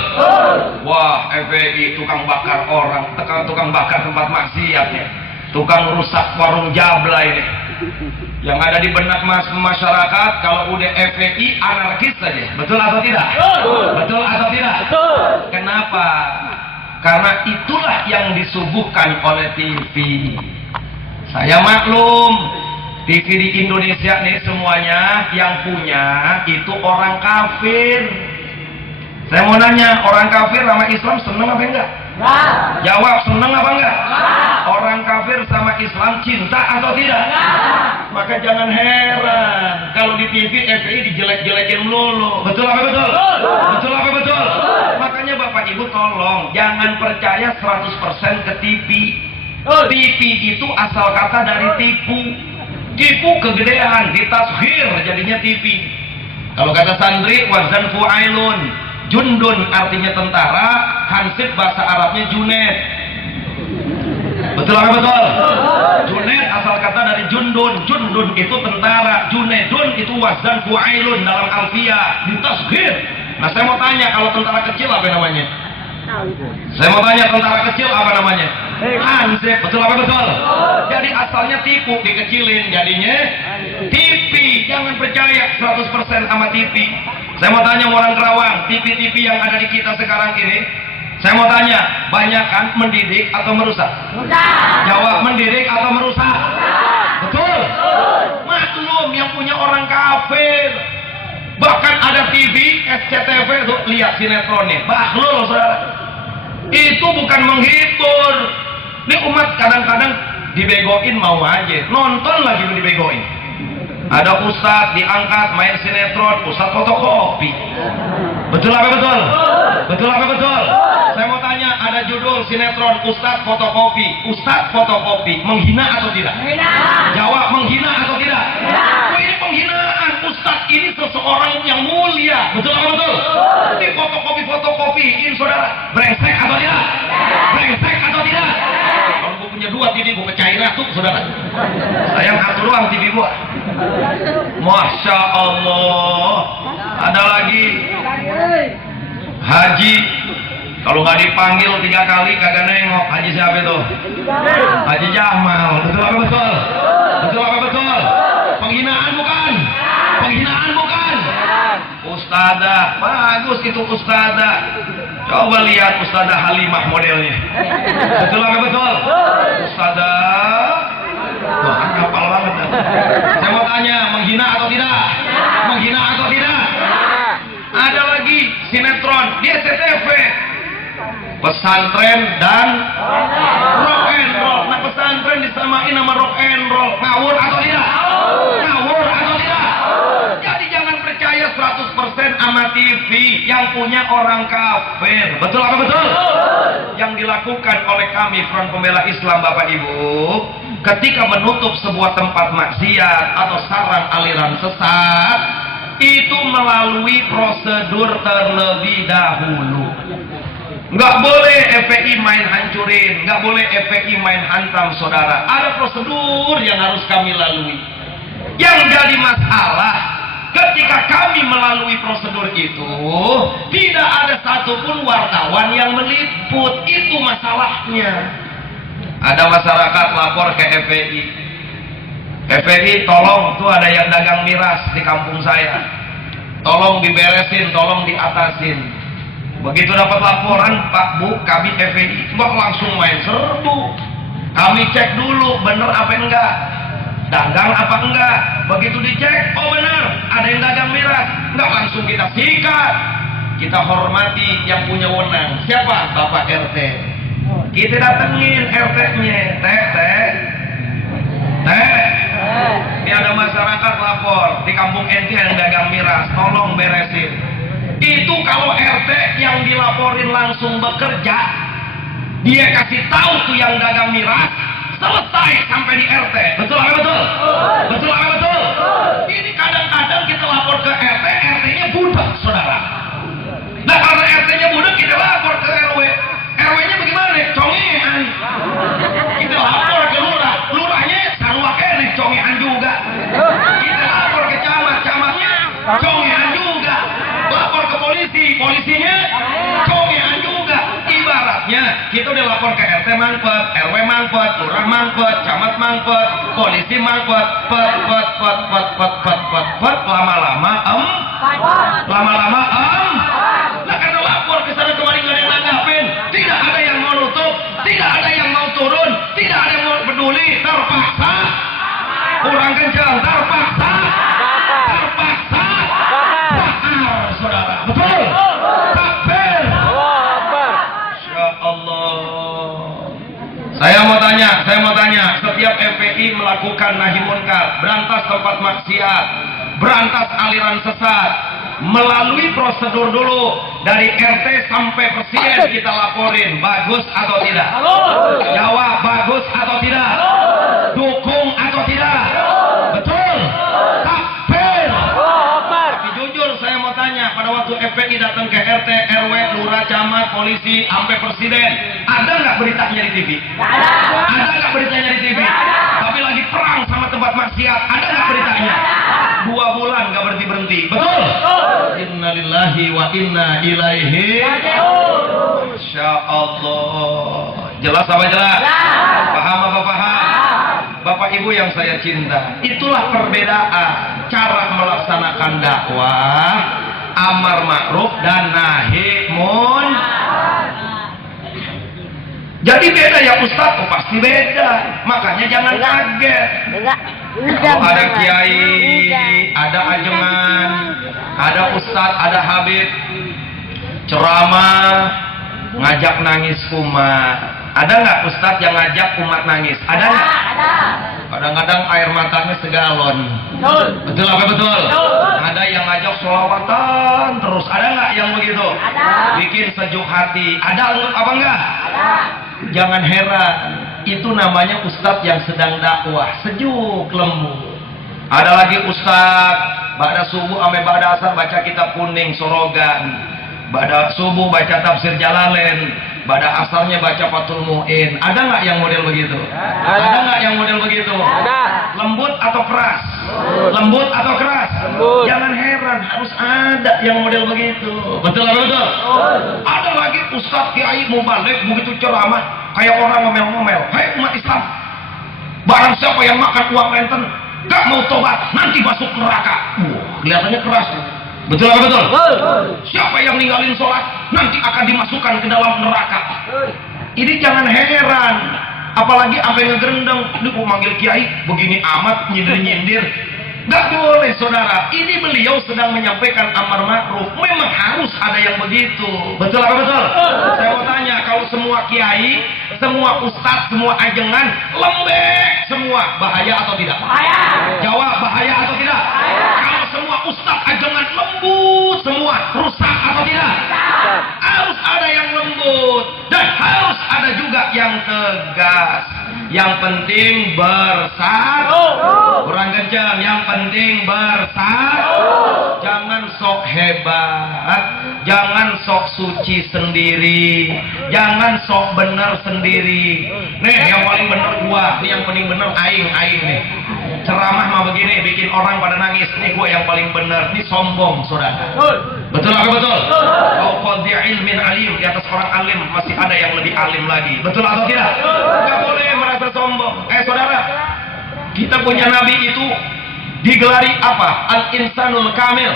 Wah, FPI tukang bakar orang, tukang bakar tempat maksiat nih, tukang rusak warung jabla ini. Yang ada di benak masyarakat, kalau udah FPI anarkis saja. Betul atau tidak? Betul atau tidak? Kenapa? Karena itulah yang disuguhkan oleh TV. Saya maklum, TV di Indonesia nih semuanya yang punya itu orang kafir. Saya mau nanya, orang kafir sama Islam seneng apa enggak? Jawab, seneng apa enggak? Orang kafir sama Islam cinta atau tidak? Maka jangan heran kalau di TV FPI dijelek-jelekin melulu. Betul apa betul? Betul apa betul? Makanya Bapak Ibu tolong jangan percaya 100% ke TV. TV itu asal kata dari tipu. Tipu kegedean, ditashir jadinya TV. Kalau kata santri, wazan fu'ailun, jundun artinya tentara, hansib bahasa Arabnya junaid. Betul apa betul? Junaid asal kata dari jundun. Jundun itu tentara, junaidun itu wazan fu'ailun dalam alfiyah, ditashir. Nah, saya mau tanya, kalau tentara kecil apa namanya? Saya mau tanya, tentara kecil apa namanya? Hansip. Betul apa betul? Jadi asalnya tipu, dikecilin jadinya TV. Jangan percaya 100% sama TV. Saya mau tanya orang Kerawang, TV-TV yang ada di kita sekarang ini, saya mau tanya, banyak kan mendidik atau merusak? Jawab, mendidik atau merusak? kafir. Bahkan ada TV SCTV tuh, lihat sinetronnya bahlul saudara. Itu bukan menghibur. Ini umat kadang-kadang dibegoin mau aja, nonton lagi dibegoin. Ada ustadz diangkat main sinetron, ustadz fotokopi. Betul apa betul? Betul apa betul? Saya mau tanya, ada judul sinetron ustadz fotokopi. Ustadz fotokopi, menghina atau tidak? Jawab, menghina atau tidak? Oh, ini penghinaan. Ustadz ini seseorang yang mulia. Betul apa betul? Ini fotokopi-fotokopiin saudara. Brengsek atau tidak? Brengsek atau tidak? Kalau gue punya 2 TV, gue pecahin tuh saudara. Sayang satu doang TV gue. Masya Allah. Ada lagi haji, kalau nggak dipanggil 3 kali kagak nengok. Haji siapa itu? Haji Jamal. Betul apa betul? Betul apa betul? Penghinaan bukan? Penghinaan bukan? Ustadzah, bagus itu ustadzah. Coba lihat ustadzah Halimah modelnya. Betul apa betul? Ustadzah, wah kapal banget. Saya mau tanya, menghina atau tidak? Menghina atau tidak? Ada lagi sinetron di SCTV, pesantren dan rock and roll. Nah, pesantren disamain sama rock and roll. Ngawur atau tidak? Ngawur atau tidak? Jadi jangan percaya 100% sama TV yang punya orang kafir. Betul apa betul? Yang dilakukan oleh kami Front Pembela Islam Bapak Ibu, ketika menutup sebuah tempat maksiat atau sarang aliran sesat, itu melalui prosedur terlebih dahulu. Nggak boleh FPI main hancurin, nggak boleh FPI main hantam saudara. Ada prosedur yang harus kami lalui. Yang jadi masalah, ketika kami melalui prosedur itu, tidak ada satupun wartawan yang meliput. Itu masalahnya. Ada masyarakat lapor ke FPI. FPI tolong, tuh ada yang dagang miras di kampung saya, tolong diberesin, tolong diatasin. Begitu dapat laporan, Pak Bu, kami FPI, nggak langsung main serbu. Kami cek dulu bener apa enggak, dagang apa enggak. Begitu dicek, oh benar, ada yang dagang miras, nggak langsung kita sikat. Kita hormati yang punya wewenang. Siapa? Bapak RT. Kita datengin RT-nya, teh. Ini ada masyarakat lapor di kampung ente yang dagang miras, tolong beresin. Itu kalau RT yang dilaporin langsung bekerja, dia kasih tahu tuh yang dagang miras, selesai sampai di RT. Betul apa betul? Betul apa betul? Ini kadang-kadang kita lapor ke RT, RT-nya budak saudara. Nah karena RT-nya budak, kita lapor ke RW. RW-nya bagaimana? Congean. Kita lapor ke lurah, lurahnya sarua kene congean juga. Kita lapor ke camat, camatnya congean juga. Lapor ke polisi, polisinya congean juga. Ibaratnya kita udah lapor ke RT mangpet, RW mangpet, lurah mangpet, camat mangpet, polisi mangpet, lama-lama Nah karena lapor ke sana kemari nggak ada yang nanggapin, tidak ada yang mau nutup, tidak ada yang mau turun, tidak ada yang mau peduli, terpaksa kurang kencang, terpaksa saudara. Betul? Takbir. Masya Allah. Saya mau tanya, setiap FPI melakukan nahi munkar, berantas tempat maksiat, berantas aliran sesat, melalui prosedur dulu dari RT sampai presiden kita laporin, bagus atau tidak? Jawab, bagus atau tidak? Dukung atau tidak? Betul? Takbir. Tapi jujur saya mau tanya, pada waktu FPI datang ke RT, RW, lurah, camat, polisi, sampai presiden, ada nggak beritanya di TV? Ada nggak beritanya di TV? Tapi lagi perang sama tempat maksiat, ada nggak beritanya? 2 bulan nggak berhenti. Betul? Innalillahi wa inna ilaihi raji'un. Masya Allah. Jelas apa jelas? Paham apa paham? Bapak Ibu yang saya cinta, itulah perbedaan cara melaksanakan dakwah, amar ma'ruf dan nahi munkar. Jadi beda ya Ustaz, oh pasti beda. Makanya jangan kaget. Kalau ada kiai, ada ajengan, ada ustaz, ada habib, ceramah, ngajak nangis umat. Ada nggak ustaz yang ngajak umat nangis? Ada nggak? Ada. Kadang-kadang air matanya segalon. Betul apa betul? Ada yang ngajak sholawatan terus. Ada nggak yang begitu? Ada. Bikin sejuk hati. Ada apa enggak? Ada. Jangan heran, itu namanya ustadz yang sedang dakwah, sejuk lembut. Ada lagi ustadz pada subuh sampai pada asar baca kitab kuning sorogan, pada subuh baca tafsir Jalalain, pada asarnya baca Fathul Mu'in. Ada nggak yang model begitu? Ada nggak yang model begitu? Ada. Lembut atau keras? Lembut atau keras? Lembut. Jangan heran, harus ada yang model begitu. Betul atau betul? Ada lagi ustadz kiai mubalik begitu ceramah kayak orang ngomel-ngomel. Hai umat Islam, barang siapa yang makan uang renten gak mau tobat nanti masuk neraka. Kelihatannya keras. Betul apa betul? Siapa yang ninggalin sholat nanti akan dimasukkan ke dalam neraka. Ini jangan heran, apalagi sampai ngegerendeng, ini mau manggil kiai begini amat, nyindir-nyindir. Gak boleh saudara, ini beliau sedang menyampaikan amar ma'ruf. Memang harus ada yang begitu. Betul apa betul? Saya mau tanya, kalau semua kiai, semua ustadz, semua ajengan lembek semua, bahaya atau tidak? Bahaya. Jawab, bahaya atau tidak? Bahaya. Kalau semua ustadz ajengan lembut semua, rusak atau tidak? Harus ada yang lembut dan harus ada juga yang tegas. Yang penting bersatu. Kurang kencang. Yang penting bersatu. Jangan sok hebat, jangan sok suci sendiri, jangan sok benar sendiri. Nih yang paling benar gua, nih yang paling benar aing nih. Ceramah mah begini bikin orang pada nangis. Nih gua yang paling benar. Nih sombong saudara. Betul apa betul? Kau qadhi ilmin alim, di atas orang alim masih ada yang lebih alim lagi. Betul atau tidak? Enggak boleh merasa sombong. Saudara, kita punya nabi itu digelari apa? Al-insanul kamil.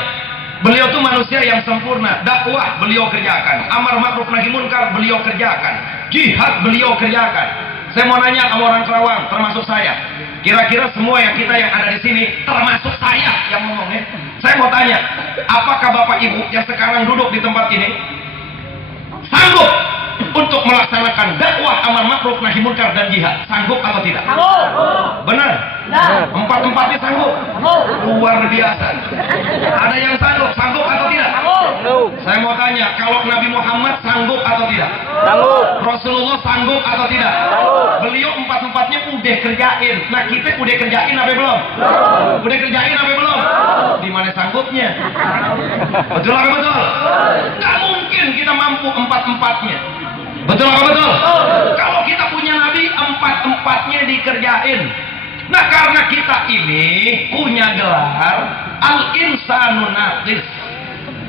Beliau tuh manusia yang sempurna. Dakwah beliau kerjakan, amar ma'ruf nahi munkar beliau kerjakan, jihad beliau kerjakan. Saya mau nanya sama orang Kerawang, termasuk saya. Kira-kira semua yang kita yang ada di sini, termasuk saya yang ngomongnya. Saya mau tanya, apakah Bapak Ibu yang sekarang duduk di tempat ini sanggup untuk melaksanakan dakwah amar ma'ruf nahi munkar dan jihad? Sanggup atau tidak? Sanggup. Benar? Empat-empatnya sanggup. Luar biasa. Ada yang sanggup atau tidak? Sanggup. Saya mau tanya, kalau Nabi Muhammad sanggup atau tidak? Sanggup. Rasulullah sanggup atau tidak? Sanggup. Beliau empat-empatnya udah kerjain. Nah kita udah kerjain apa belum? Udah kerjain apa belum? Di mana sanggupnya? Betul apa betul? Gak mungkin kita mampu empat-empatnya. Betul apa betul? Kalau kita punya Nabi, empat-empatnya dikerjain. Nah karena kita ini punya gelar Al-Insanun Naqis.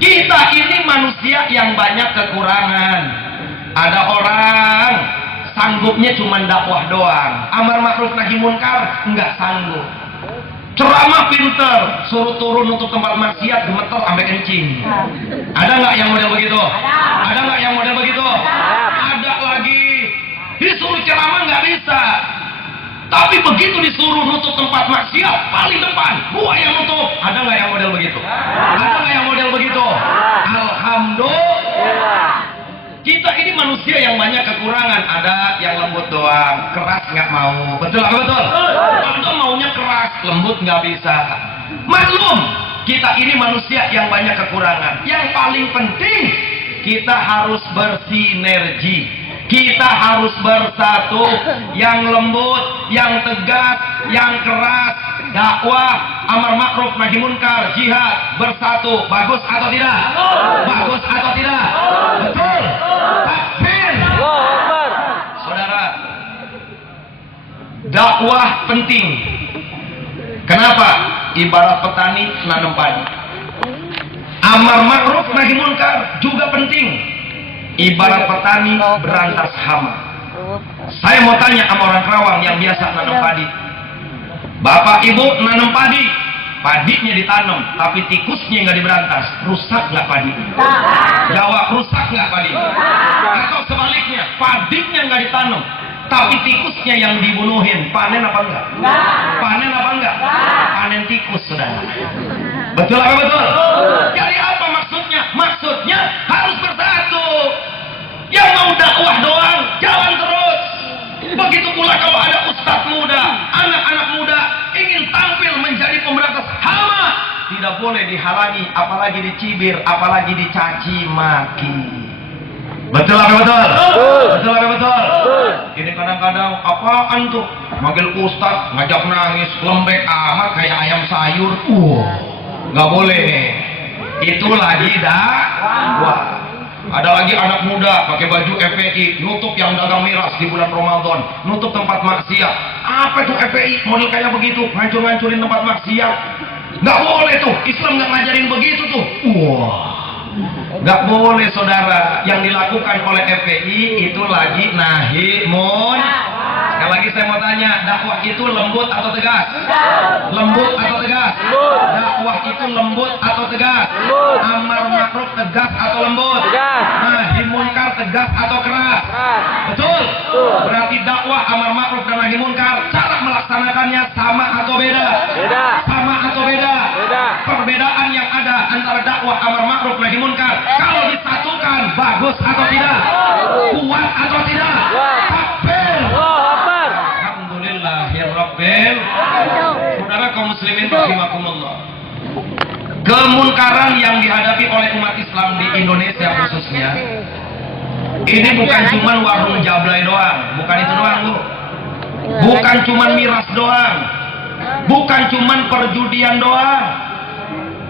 Kita ini manusia yang banyak kekurangan. Ada orang sanggupnya cuma dakwah doang, amar ma'ruf nahi munkar nggak sanggup. Ceramah pinter, suruh turun untuk tempat maksiat gemeter sampai kencing. Ada nggak yang model begitu? Ada nggak yang model begitu? Ada lagi. Disuruh ceramah nggak bisa, tapi begitu disuruh nutup tempat maksiat paling depan, gua yang nutup. Ada nggak yang model begitu? Ada nggak yang model begitu? Alhamdulillah. Kita ini manusia yang banyak kekurangan. Ada yang lembut doang, keras nggak mau. Betul apa betul? Kalau maunya keras, lembut nggak bisa. Maklum, kita ini manusia yang banyak kekurangan. Yang paling penting, kita harus bersinergi. Kita harus bersatu. Yang lembut, yang tegas, yang keras, dakwah, amar ma'ruf nahi munkar, jihad, bersatu. Bagus atau tidak? Bagus atau tidak? Betul. Takbir. Saudara, dakwah penting. Kenapa? Ibarat petani nanam padi. Amar ma'ruf nahi munkar juga penting. Ibarat petani berantas hama. Saya mau tanya sama orang Kerawang yang biasa nanam padi. Bapak Ibu nanam padi, padinya ditanam tapi tikusnya nggak diberantas, rusak nggak padinya? Jawab, rusak nggak padinya? Atau sebaliknya, padinya nggak ditanam tapi tikusnya yang dibunuhin, panen apa enggak? Panen apa enggak? Panen tikus, saudara. Betul apa betul? Jadi apa maksudnya? Maksudnya harus bersatu. Yang mau dakwah doang, jalan terus. Begitu pula kalau ada ustadz muda, anak-anak muda ingin tampil menjadi pemberantas hama, tidak boleh dihalangi, apalagi dicibir, apalagi dicaci maki. Betul apa betul? Betul apa betul? Ini kadang-kadang apaan tuh? Manggil ustadz, ngajak nangis, lembek amat kayak ayam sayur. Nggak boleh. Itu lagi dakwah. Ada lagi anak muda pakai baju FPI, nutup yang dagang miras di bulan Ramadan, nutup tempat maksiat. Apa itu FPI? Model kayak begitu, ngancur-ngancurin tempat maksiat. Nggak boleh tuh, Islam nggak ngajarin begitu tuh. Nggak boleh, saudara. Yang dilakukan oleh FPI itu lagi nahi munkar. Sekali lagi saya mau tanya, dakwah itu lembut atau tegas? Lembut atau tegas? Dakwah itu lembut atau tegas? Amar ma'ruf tegas atau lembut? Nahi munkar tegas atau keras? Betul? Berarti dakwah, amar ma'ruf dan nahi munkar, cara melaksanakannya sama atau beda? Sama atau beda? Perbedaan yang ada antara dakwah, amar ma'ruf, nahi munkar, kalau disatukan bagus atau tidak? Kuat atau tidak? Takbir. Alhamdulillahirabbil. Saudara kaum muslimin rahimakumullah. Kemunkaran yang dihadapi oleh umat Islam di Indonesia khususnya, ini bukan cuma warung jablay doang, bukan itu doang, Bu. Bukan cuma miras doang, bukan cuma perjudian doang.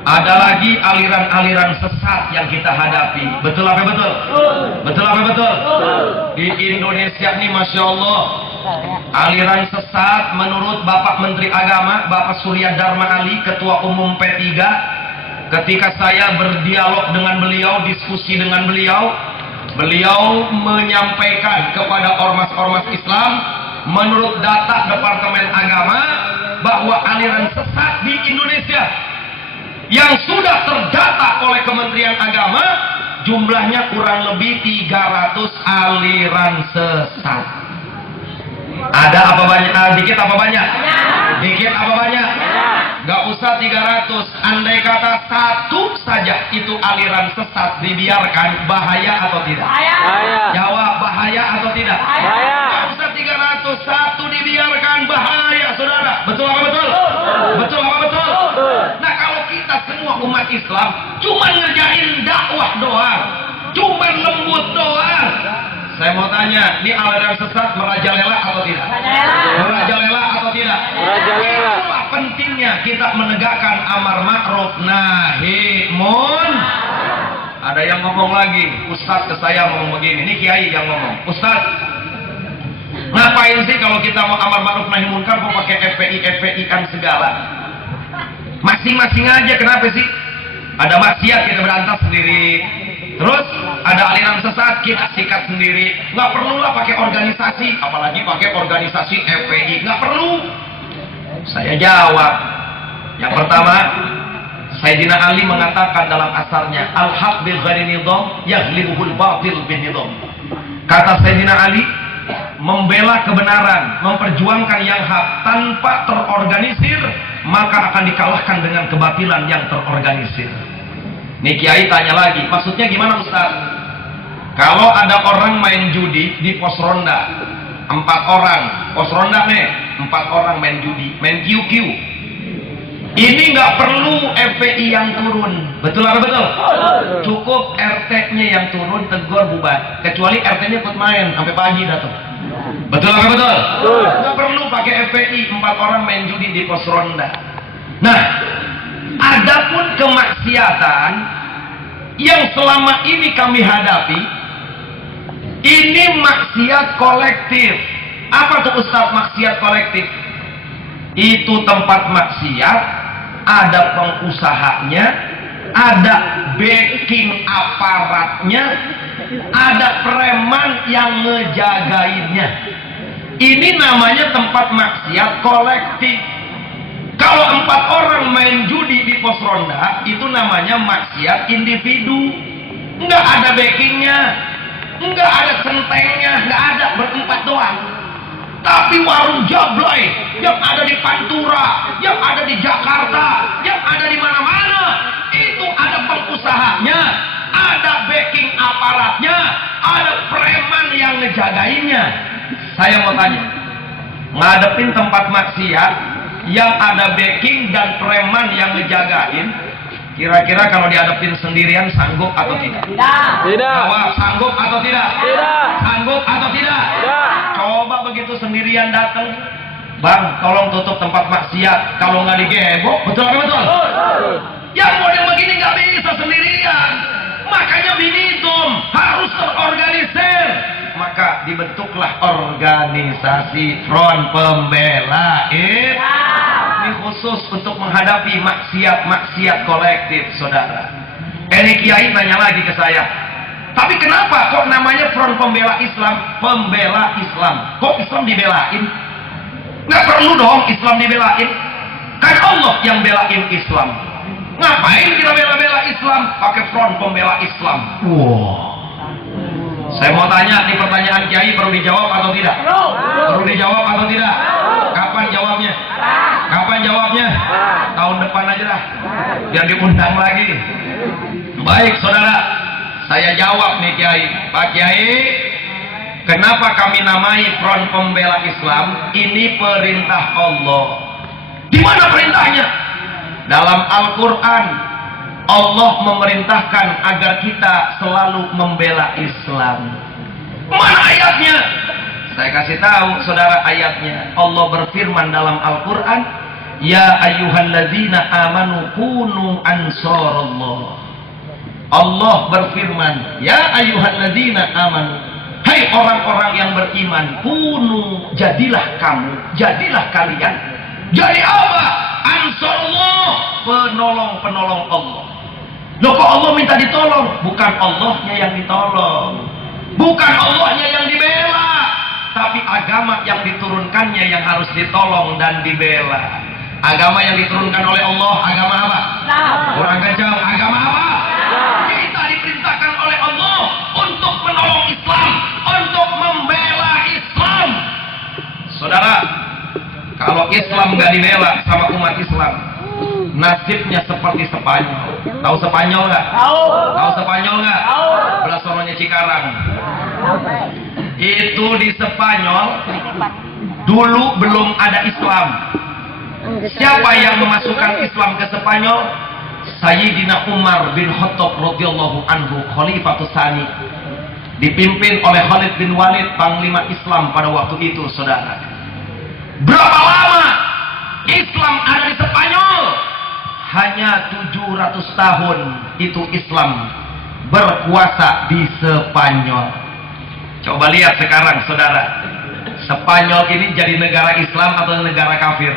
Ada lagi aliran-aliran sesat yang kita hadapi. Betul apa betul? Betul apa betul? Di Indonesia ini Masya Allah, aliran sesat menurut Bapak Menteri Agama, Bapak Surya Dharma Ali, Ketua Umum P3, ketika saya berdialog dengan beliau, diskusi dengan beliau, beliau menyampaikan kepada ormas-ormas Islam, menurut data Departemen Agama, bahwa aliran sesat di Indonesia yang sudah terdata oleh Kementerian Agama jumlahnya kurang lebih 300 aliran sesat. Ada apa banyak? Dikit apa banyak? Dikit apa banyak? Gak usah 300. Andai kata satu saja itu aliran sesat dibiarkan, bahaya atau tidak? Jawab, bahaya atau tidak? Gak usah 300, satu dibiarkan, bahaya, saudara. Betul apa betul? Betul apa betul? Nah, kalau kita semua umat Islam cuma ngerjain dakwah doang, cuma lembut doang, saya mau tanya, ini aliran sesat merajalela atau tidak? Merajalela atau tidak? Merajalela. Itulah pentingnya kita menegakkan amar ma'ruf nahi munkar. Ada yang ngomong lagi, Ustadz ke saya ngomong begini, ini kiai yang ngomong, Ustadz, ngapain sih kalau kita mau amar ma'ruf nahi munkar mau pakai FPI kan segala? Masing-masing aja, kenapa sih? Ada maksiat kita berantas sendiri, terus ada aliran sesat kita sikat sendiri. Nggak perlulah pakai organisasi, apalagi pakai organisasi FPI, nggak perlu. Saya jawab, yang pertama, Sayyidina Ali mengatakan dalam asarnya, al-haq bil ghairi nidham yaghlibuhul batil bin nidham. Kata Sayyidina Ali, membela kebenaran, memperjuangkan yang hak tanpa terorganisir, maka akan dikalahkan dengan kebatilan yang terorganisir. Nih Kiai tanya lagi, maksudnya gimana Ustaz? Kalau ada orang main judi di pos ronda, 4 orang, pos ronda nih, 4 orang main judi, main QQ. Ini nggak perlu FPI yang turun, betul apa betul? Cukup RT-nya yang turun, tegur bubar. Kecuali RT-nya ikut main sampai pagi dah tuh. Betul apa betul? Nggak perlu pakai FPI, 4 orang main judi di pos ronda. Nah, adapun kemaksiatan yang selama ini kami hadapi, ini maksiat kolektif. Apa tuh Ustaz maksiat kolektif? Itu tempat maksiat, ada pengusahanya, ada backing aparatnya, ada preman yang ngejagainnya. Ini namanya tempat maksiat kolektif. Kalau 4 orang main judi di pos ronda, itu namanya maksiat individu. Nggak ada backingnya, nggak ada centengnya, nggak ada, berempat doang. Tapi warung jablay yang ada di Pantura, yang ada di Jakarta, yang ada di mana-mana, itu ada pengusahanya, ada backing aparatnya, ada preman yang ngejagainnya. Saya mau tanya, ngadepin tempat maksiat yang ada backing dan preman yang ngejagain, kira-kira kalau dihadapin sendirian sanggup atau tidak? Tidak. Jawab, sanggup atau tidak? Tidak. Sanggup atau tidak? Tidak. Coba begitu sendirian datang, bang, tolong tutup tempat maksiat. Kalau nggak digebok, betul apa betul? Yang model begini nggak bisa sendirian. Makanya Binitum harus terorganisir. Maka dibentuklah organisasi Front Pembela Islam. Ini khusus untuk menghadapi maksiat-maksiat kolektif, saudara. Ini kiai nanya lagi ke saya, tapi kenapa kok namanya Front Pembela Islam? Pembela Islam. Kok Islam dibelain? Nggak perlu dong Islam dibelain. Kan Allah yang belain Islam. Ngapain kita bela-bela Islam? Pakai Front Pembela Islam. Wow. Saya mau tanya, di pertanyaan kiai perlu dijawab atau tidak? Perlu dijawab atau tidak? Kapan jawabnya? Kapan jawabnya? Tahun depan aja lah, biar diundang lagi. Baik saudara, saya jawab nih kiai. Pak Kiai, kenapa kami namai Front Pembela Islam? Ini perintah Allah. Di mana perintahnya? Dalam Al-Quran, Allah memerintahkan agar kita selalu membela Islam. Mana ayatnya? Saya kasih tahu saudara ayatnya. Allah berfirman dalam Al-Quran, ya ayyuhalladzina amanu kunu ansarallah. Allah berfirman, ya ayyuhalladzina amanu, hai orang-orang yang beriman, kunu, jadilah kamu, jadilah kalian. Jadi apa? Ansarallah, penolong-penolong Allah. Loh kok Allah minta ditolong? Bukan Allahnya yang ditolong, bukan Allahnya yang dibela, tapi agama yang diturunkannya yang harus ditolong dan dibela. Agama yang diturunkan oleh Allah, agama apa? Kurang kencang, agama apa? Kita diperintahkan oleh Allah untuk menolong Islam, untuk membela Islam. Saudara, kalau Islam nggak dibela sama umat Islam, nasibnya seperti Spanyol. Tahu Spanyol nggak? Tahu Spanyol nggak? Belasoronya Cikarang. Itu di Spanyol dulu belum ada Islam. Siapa yang memasukkan Islam ke Spanyol? Sayyidina Umar bin Khattab radhiyallahu anhu, Khalifatus Tsani, dipimpin oleh Khalid bin Walid, panglima Islam pada waktu itu, saudara. Berapa lama Islam ada di Spanyol? Hanya 700 tahun itu Islam berkuasa di Spanyol. Coba lihat sekarang saudara, Spanyol ini jadi negara Islam atau negara kafir?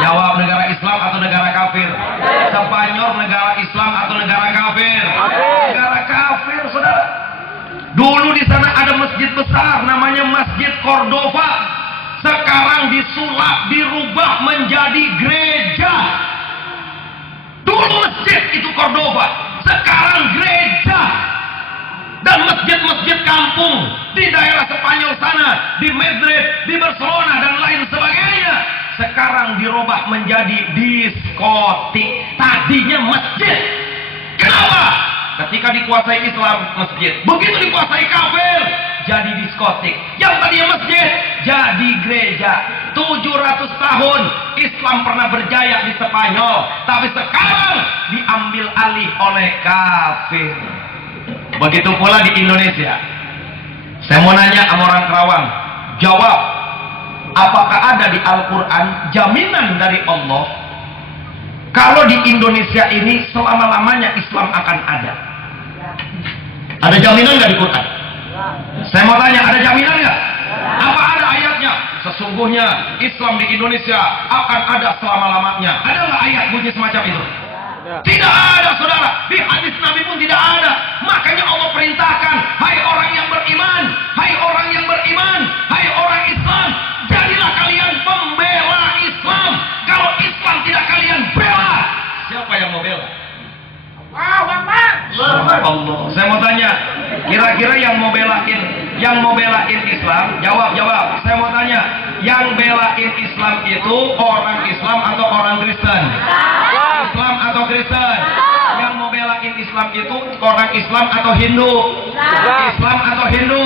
Jawab, negara Islam atau negara kafir? Spanyol negara Islam atau negara kafir? Negara kafir, saudara. Dulu di sana ada masjid besar namanya Masjid Cordova. Sekarang disulap, dirubah menjadi gereja. Dulu masjid itu Cordova, sekarang gereja. Dan masjid-masjid kampung di daerah Spanyol sana, di Madrid, di Barcelona dan lain sebagainya, sekarang dirubah menjadi diskotik. Tadinya masjid. Kenapa? Ketika dikuasai Islam, masjid. Begitu dikuasai kafir, jadi diskotik. Yang tadinya masjid jadi gereja. 700 tahun Islam pernah berjaya di Spanyol, tapi sekarang diambil alih oleh kafir. Begitu pula di Indonesia. Saya mau nanya sama orang Kerawang, jawab, apakah ada di Al-Quran jaminan dari Allah kalau di Indonesia ini selama-lamanya Islam akan ada? Ada jaminan nggak di Quran? Saya mau tanya, ada jaminan nggak? Apa ada ayatnya? Sesungguhnya Islam di Indonesia akan ada selama-lamanya. Ada nggak ayat bunyi semacam itu? Tidak ada, saudara. Di hadis Nabi pun tidak ada. Makanya Allah perintahkan, hai orang yang beriman, hai orang yang beriman, hai orang Islam, jadilah kalian pembela Islam. Kalau Islam Kira-kira yang mau belain Islam, jawab. Saya mau tanya, yang belain Islam itu orang Islam atau orang Kristen? Islam atau Kristen? Yang mau belain Islam itu orang Islam atau Hindu? Islam atau Hindu?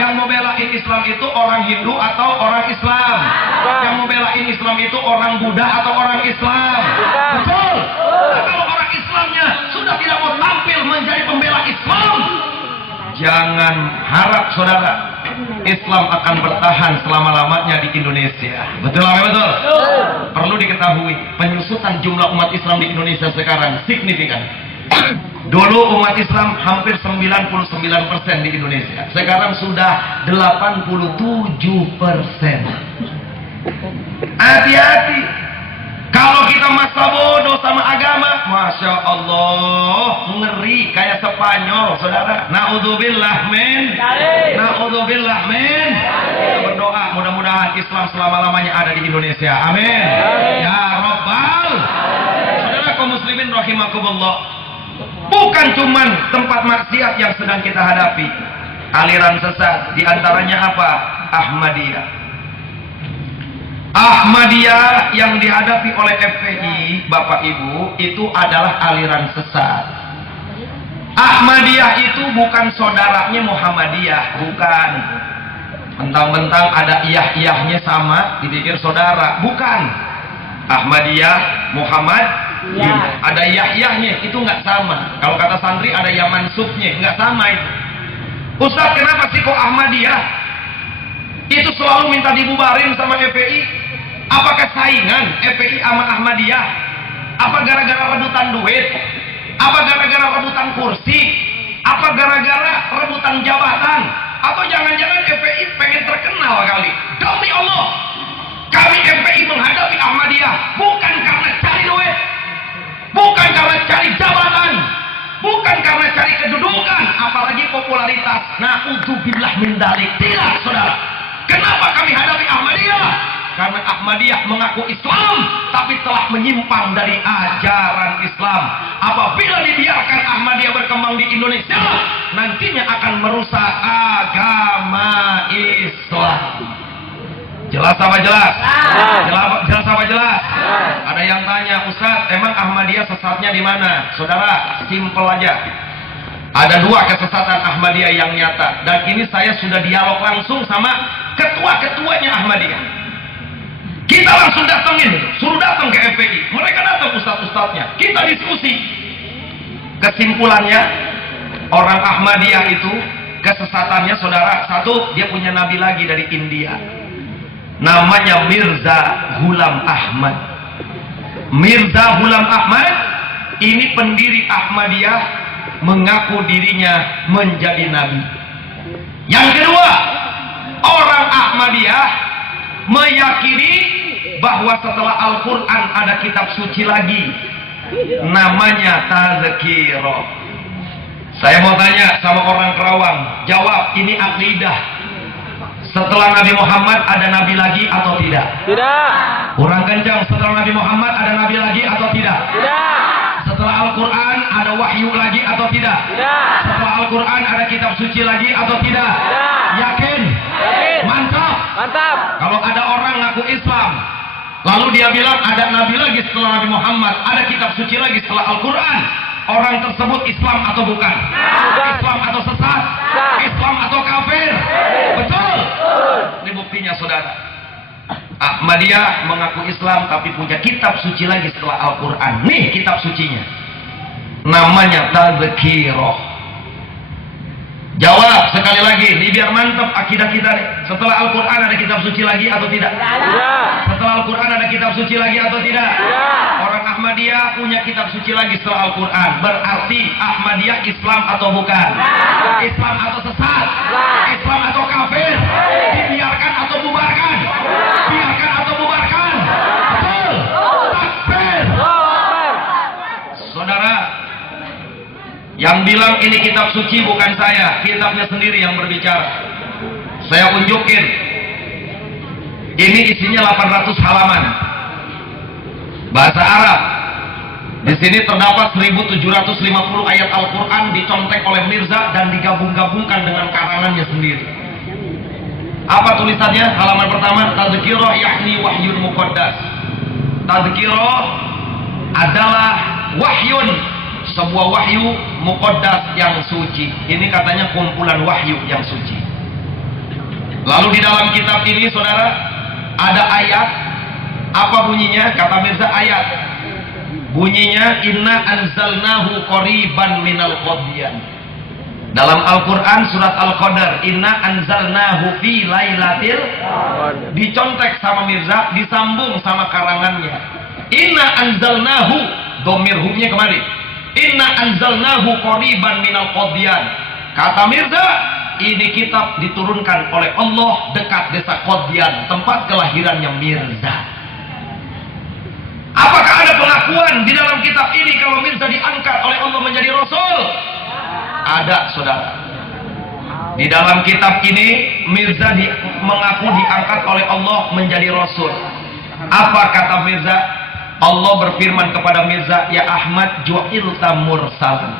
Yang mau belain Islam itu orang Hindu atau orang Islam? Yang mau belain Islam itu orang Buddha atau orang Islam? Betul. Nah, kalau orang Islamnya sudah tidak mau tampil menjadi pembela Islam, jangan harap saudara Islam akan bertahan selama-lamanya di Indonesia. Betul apa betul? Perlu diketahui, penyusutan jumlah umat Islam di Indonesia sekarang signifikan. Dulu umat Islam hampir 99% di Indonesia. Sekarang sudah 87%. Hati-hati. Kalau kita maksa bodoh sama agama, Masya Allah, ngeri kayak Spanyol, saudara. Naudzubillah min. Naudzubillah min. Kita berdoa, mudah-mudahan Islam selama-lamanya ada di Indonesia. Amin. Ya Rabbal. Saudara kaum muslimin rahimakumullah. Bukan cuman tempat maksiat yang sedang kita hadapi. Aliran sesat, diantaranya apa? Ahmadiyah. Ahmadiyah yang dihadapi oleh FPI, Bapak Ibu, itu adalah aliran sesat. Ahmadiyah itu bukan saudaranya Muhammadiyah, bukan. Mentang-mentang ada iyah-iyahnya sama, dipikir saudara, bukan. Ahmadiyah, Muhammad, ya. Ada iyah-iyahnya, itu nggak sama. Kalau kata santri ada yang mansubnya, nggak sama itu. Ustaz, kenapa sih kok Ahmadiyah itu selalu minta dibubarin sama FPI? Apakah saingan FPI sama Ahmadiyah? Apa gara-gara rebutan duit? Apa gara-gara rebutan kursi? Apa gara-gara rebutan jabatan? Atau jangan-jangan FPI pengen terkenal kali? Demi Allah, kami FPI menghadapi Ahmadiyah bukan karena cari duit, bukan karena cari jabatan, bukan karena cari kedudukan, apalagi popularitas. Na'udzubillah min dzalik. Tidak, saudara. Kenapa kami hadapi Ahmadiyah? Karena Ahmadiyah mengaku Islam, tapi telah menyimpang dari ajaran Islam. Apabila dibiarkan Ahmadiyah berkembang di Indonesia, nantinya akan merusak agama Islam. Jelas apa jelas? Jelas apa jelas? Ada yang tanya, Ustaz, emang Ahmadiyah sesatnya di mana? Saudara, simpel aja. Ada dua kesesatan Ahmadiyah yang nyata, dan ini saya sudah dialog langsung sama ketua-ketuanya Ahmadiyah. Kita langsung datengin, suruh datang ke FPI. Mereka datang ustaz-ustaznya, kita diskusi. Kesimpulannya, orang Ahmadiyah itu kesesatannya, saudara, satu, dia punya nabi lagi dari India, namanya Mirza Ghulam Ahmad. Mirza Ghulam Ahmad ini pendiri Ahmadiyah, mengaku dirinya menjadi nabi. Yang kedua, orang Ahmadiyah meyakini bahwa setelah Al-Quran ada kitab suci lagi, namanya Tazkirah. Saya mau tanya sama orang Kerawang, jawab, ini akidah. Setelah Nabi Muhammad ada nabi lagi atau tidak? Tidak. Kurang kencang, setelah Nabi Muhammad ada nabi lagi atau tidak? Tidak. Setelah Al-Quran ada wahyu lagi atau tidak? Tidak. Setelah Al-Quran ada kitab suci lagi atau tidak? Tidak. Yakin? Yakin. Mantap. Mantap. Kalau ada orang ngaku Islam, lalu dia bilang ada nabi lagi setelah Nabi Muhammad, ada kitab suci lagi setelah Al-Quran, orang tersebut Islam atau bukan? Islam atau sesat? Islam atau kafir? Betul? Ini buktinya, saudara. Ahmadiyah mengaku Islam tapi punya kitab suci lagi setelah Al-Quran. Nih kitab sucinya, namanya Tazkirah. Jawab sekali lagi, ini biar mantap akidah kita nih. Setelah Al-Quran ada kitab suci lagi atau tidak? Tidak. Setelah Al-Quran ada kitab suci lagi atau tidak? Tidak. Orang Ahmadiyah punya kitab suci lagi setelah Al-Quran. Berarti Ahmadiyah Islam atau bukan? Islam atau sesat? Islam atau kafir? Dibiarkan atau bubarkan? Biarkan atau bubarkan? Betul? Takbir. Saudara, yang bilang ini kitab suci bukan saya, kitabnya sendiri yang berbicara. Saya unjukin. Ini isinya 800 halaman. Bahasa Arab. Di sini terdapat 1750 ayat Al-Quran dicontek oleh Mirza dan digabung-gabungkan dengan karangannya sendiri. Apa tulisannya? Halaman pertama, tadzkirah yakni wahyun muqaddas. Tadzkirah adalah wahyun, sebuah wahyu muqaddas yang suci. Ini katanya kumpulan wahyu yang suci. Lalu di dalam kitab ini saudara ada ayat. Apa bunyinya? Kata Mirza, ayat bunyinya inna anzalnahu qoriban minal qadyan. Dalam Al-Quran surat Al-Qadar, inna anzalnahu fi lailatil, dicontek sama Mirza, disambung sama karangannya. Inna anzalnahu, domir huknya kemari, inna anzalnahu qoriban minal qadyan. Kata Mirza, ini kitab diturunkan oleh Allah dekat desa Qadyan, tempat kelahirannya Mirza. Apakah ada pengakuan di dalam kitab ini kalau Mirza diangkat oleh Allah menjadi Rasul? Ada, saudara. Di dalam kitab ini Mirza mengaku diangkat oleh Allah menjadi Rasul. Apa kata Mirza? Allah berfirman kepada Mirza, ya Ahmad ju'ilta mursalan.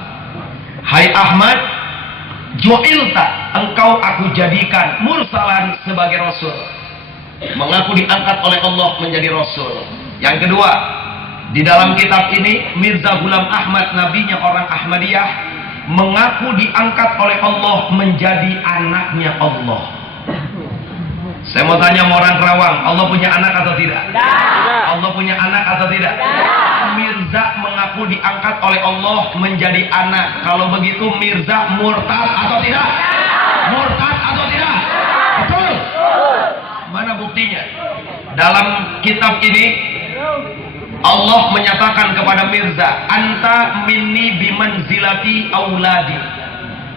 Hai Ahmad, ju'ilta, engkau aku jadikan mursalan sebagai Rasul. Mengaku diangkat oleh Allah menjadi Rasul. Yang kedua, di dalam kitab ini Mirza Ghulam Ahmad, nabinya orang Ahmadiyah, mengaku diangkat oleh Allah menjadi anaknya Allah. Saya mau tanya sama orang Kerawang, Allah punya anak atau tidak? Allah punya anak atau tidak? Mirza mengaku diangkat oleh Allah menjadi anak. Kalau begitu Mirza murtad atau tidak? Murtad atau tidak? Betul? Mana buktinya? Dalam kitab ini Allah menyatakan kepada Mirza, anta minni bimanzilati auladi.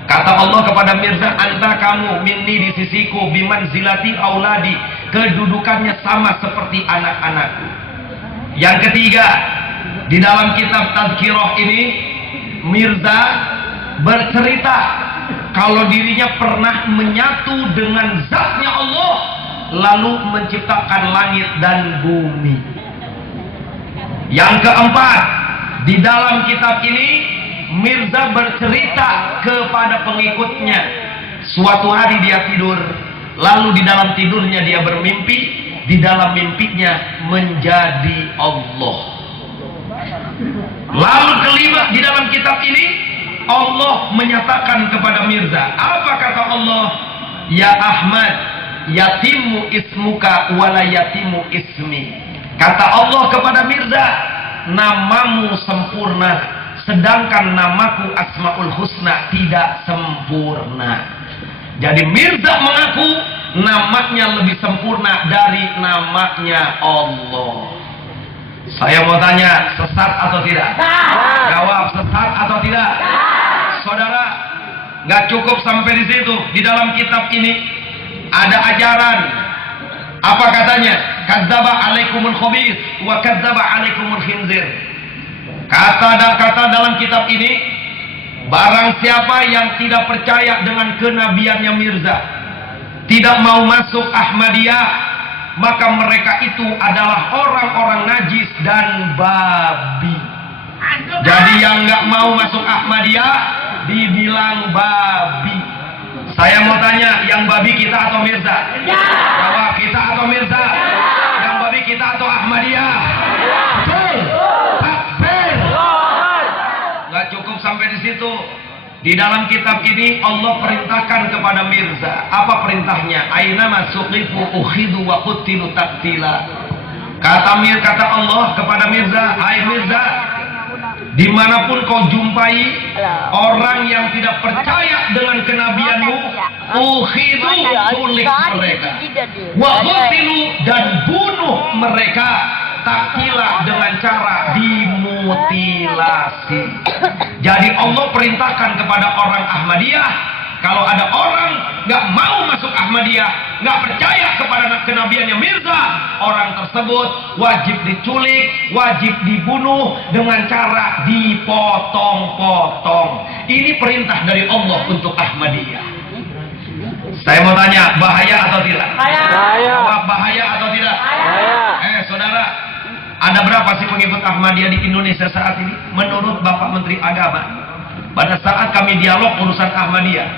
Kata Allah kepada Mirza, anta kamu minni di sisiku bimanzilati auladi, kedudukannya sama seperti anak-anakku. Yang ketiga, di dalam kitab Tadzkirah ini Mirza bercerita kalau dirinya pernah menyatu dengan zatnya Allah lalu menciptakan langit dan bumi. Yang keempat, di dalam kitab ini Mirza bercerita kepada pengikutnya, suatu hari dia tidur, lalu di dalam tidurnya dia bermimpi, di dalam mimpinya menjadi Allah. Lalu kelima, di dalam kitab ini Allah menyatakan kepada Mirza, apa kata Allah? Ya Ahmad, yatimu ismuka wala yatimu ismi. Kata Allah kepada Mirza, namamu sempurna, sedangkan namaku Asmaul Husna tidak sempurna. Jadi Mirza mengaku namanya lebih sempurna dari namanya Allah. Saya mau tanya, sesat atau tidak? Jawab, sesat atau tidak? Saudara, nggak cukup sampai di situ. Di dalam kitab ini ada ajaran. Apa katanya? Kadzdzaba alaikumul khabith wa kadzdzaba alaikumul khinzir. Kata dalam kitab ini, barang siapa yang tidak percaya dengan kenabiannya Mirza, tidak mau masuk Ahmadiyah, maka mereka itu adalah orang-orang najis dan babi. Jadi yang nggak mau masuk Ahmadiyah dibilang babi. Saya mau tanya, yang babi kita atau Mirza? Jawab, kita atau Mirza? Yang babi kita atau Ahmadiyah? Betul. Takbir. Nggak cukup sampai di situ. Di dalam kitab ini Allah perintahkan kepada Mirza. Apa perintahnya? Aina masuqifu ukhidu wa qutilu taqtila. Kata Allah kepada Mirza, hai Mirza, dimanapun kau jumpai orang yang tidak percaya dengan kenabianmu, ukhidu, culik mereka, wa qutilu, dan bunuh mereka, taktila, dengan cara dimutilasi. Jadi Allah perintahkan kepada orang Ahmadiyah, kalau ada orang nggak mau masuk Ahmadiyah, nggak percaya kepada kenabiannya Mirza, orang tersebut wajib diculik, wajib dibunuh dengan cara dipotong-potong. Ini perintah dari Allah untuk Ahmadiyah. Saya mau tanya, bahaya atau tidak? Bahaya. Bahaya atau tidak? Bahaya. Saudara, Ada berapa sih pengikut Ahmadiyah di Indonesia saat ini? Menurut Bapak Menteri Agama, pada saat kami dialog urusan Ahmadiyah,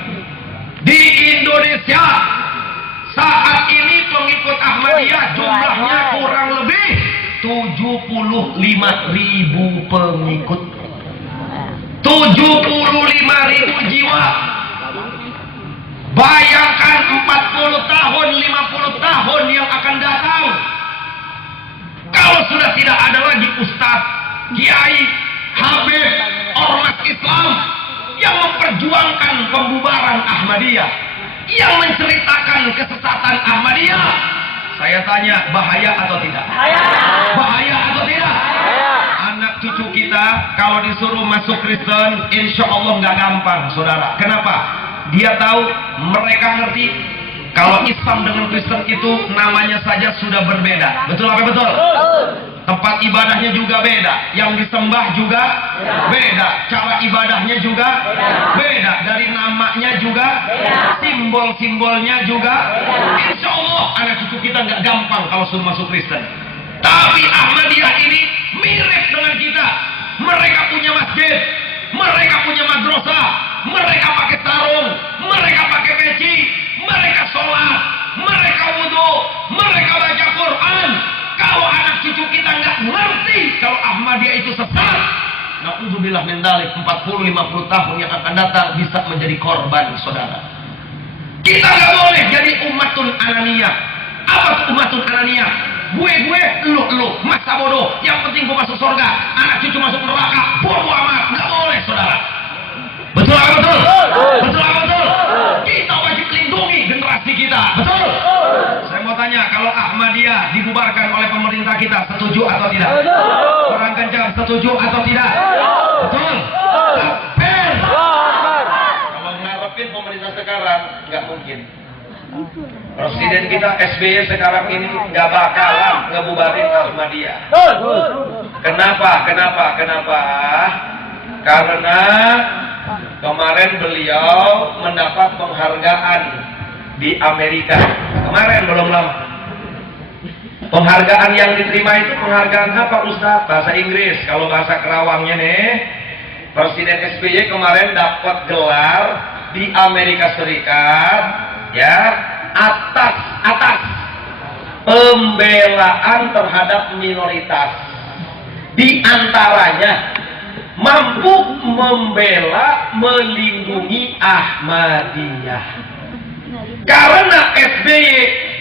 di Indonesia saat ini pengikut Ahmadiyah jumlahnya kurang lebih 75.000 pengikut. 75.000 jiwa. Bayangkan 40 tahun, 50 tahun yang akan datang, kalau sudah tidak ada lagi ustadz, kiai, habib, ormas Islam yang memperjuangkan pembubaran Ahmadiyah, yang menceritakan kesesatan Ahmadiyah, saya tanya, bahaya atau tidak? Bahaya atau tidak? Anak cucu kita kalau disuruh masuk Kristen, insya Allah nggak gampang, saudara. Kenapa? Dia tahu, mereka ngerti kalau Islam dengan Kristen itu namanya saja sudah berbeda. Betul apa betul? Tempat ibadahnya juga beda, yang disembah juga beda, cara ibadahnya juga beda, dari namanya juga, simbol-simbolnya juga. Insya Allah anak cucu kita nggak gampang kalau suruh masuk Kristen. Tapi Ahmadiyah ini mirip dengan kita. Mereka punya masjid, mereka punya madrasah, mereka pakai sarung, mereka pakai peci, mereka sholat, mereka wudhu, mereka baca Quran. Kalau anak cucu kita nggak ngerti kalau Ahmadiyah itu sesat, na'udzubillah min dzalik, 40-50 tahun yang akan datang bisa menjadi korban, saudara. Kita nggak boleh jadi umatun ananiyah. Apa tuh umatun ananiyah? Gue, lu, masa bodoh. Yang penting gue masuk surga, anak cucu masuk neraka, bodoh amat. Nggak boleh, saudara. Betul apa betul? Betul apa betul? Kita wajib lindungi generasi kita. Betul? Saya mau tanya, kalau Ahmadiyah dibubarkan oleh pemerintah kita, setuju atau tidak? Orang kencang, setuju atau tidak? Betul? Takbir. Kalau ngarepin pemerintah sekarang, nggak mungkin. Presiden kita SBY sekarang ini nggak bakalan ngebubarin Ahmadiyah. Kenapa? Karena kemarin beliau mendapat penghargaan di Amerika. Kemarin belum lama. Penghargaan yang diterima itu penghargaan apa, Ustaz? Bahasa Inggris. Kalau bahasa Kerawangnya nih, Presiden SBY kemarin dapat gelar di Amerika Serikat, ya, atas pembelaan terhadap minoritas. Di antaranya mampu membela, melindungi Ahmadiyah. Karena SBY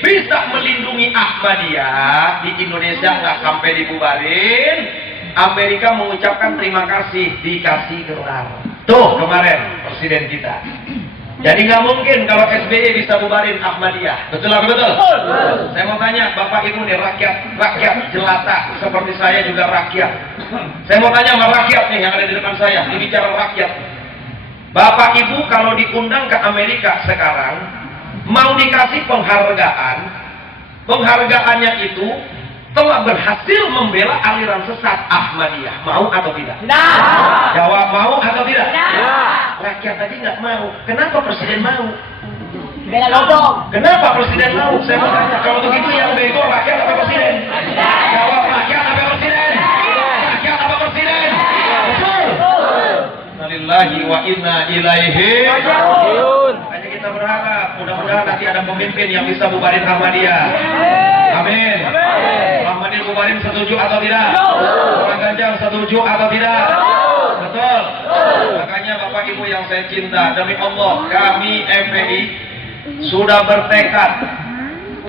bisa melindungi Ahmadiyah, di Indonesia nggak sampai dibubarin, Amerika mengucapkan terima kasih, dikasih gelar. Tuh kemarin presiden kita. Jadi nggak mungkin kalau SBY bisa bubarin Ahmadiyah. Betul apa betul? Saya mau tanya Bapak Ibu nih, rakyat jelata seperti saya juga rakyat. Saya mau tanya sama rakyat nih yang ada di depan saya, ini bicara rakyat. Bapak Ibu kalau diundang ke Amerika sekarang, mau dikasih penghargaan, penghargaannya itu telah berhasil membela aliran sesat Ahmadiyah. Mau atau tidak? Tidak. Jawab mau atau tidak? Tidak. Rakyat tadi nggak mau. Kenapa presiden mau? Bela lodong. Kenapa presiden mau? Saya mau tanya. Kalau begitu yang bego rakyat apa presiden? Jawab, rakyat apa presiden? Rakyat apa presiden? Betul. Innalillahi wa inna ilaihi raji'un. Hanya kita berharap, mudah-mudahan nanti ada pemimpin yang bisa bubarin Ahmadiyah. Amin. Ahmadiyah bubarin, setuju atau tidak? Orang Ganjang setuju atau tidak? Betul. Makanya Bapak Ibu yang saya cinta, demi Allah, kami FPI sudah bertekad.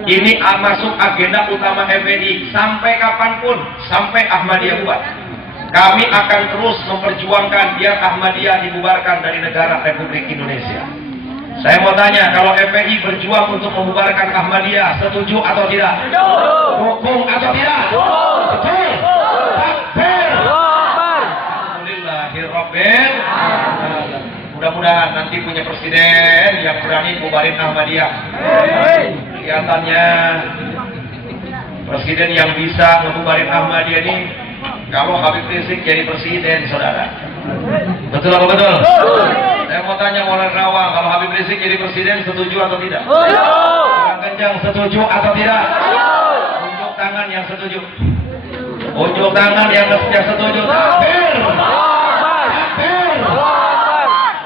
Ini masuk agenda utama FPI sampai kapanpun, sampai Ahmadiyah bubar. Kami akan terus memperjuangkan biar Ahmadiyah dibubarkan dari negara Republik Indonesia. Saya mau tanya, kalau FPI berjuang untuk membubarkan Ahmadiyah, setuju atau tidak? Dukung atau tidak? Betul. Takbir. Alhamdulillahirabbil alamin. Mudah-mudahan nanti punya presiden yang berani bubarin Ahmadiyah. Kelihatannya presiden yang bisa membubarin Ahmadiyah ini kalau Habib Rizik jadi presiden, saudara. Betul apa betul? Saya mau tanya orang Rawang, kalau Habib Rizik jadi presiden, setuju atau tidak? Orang Ganjang setuju atau tidak? Tunjuk tangan yang setuju. Unjuk tangan yang setuju. Takbir.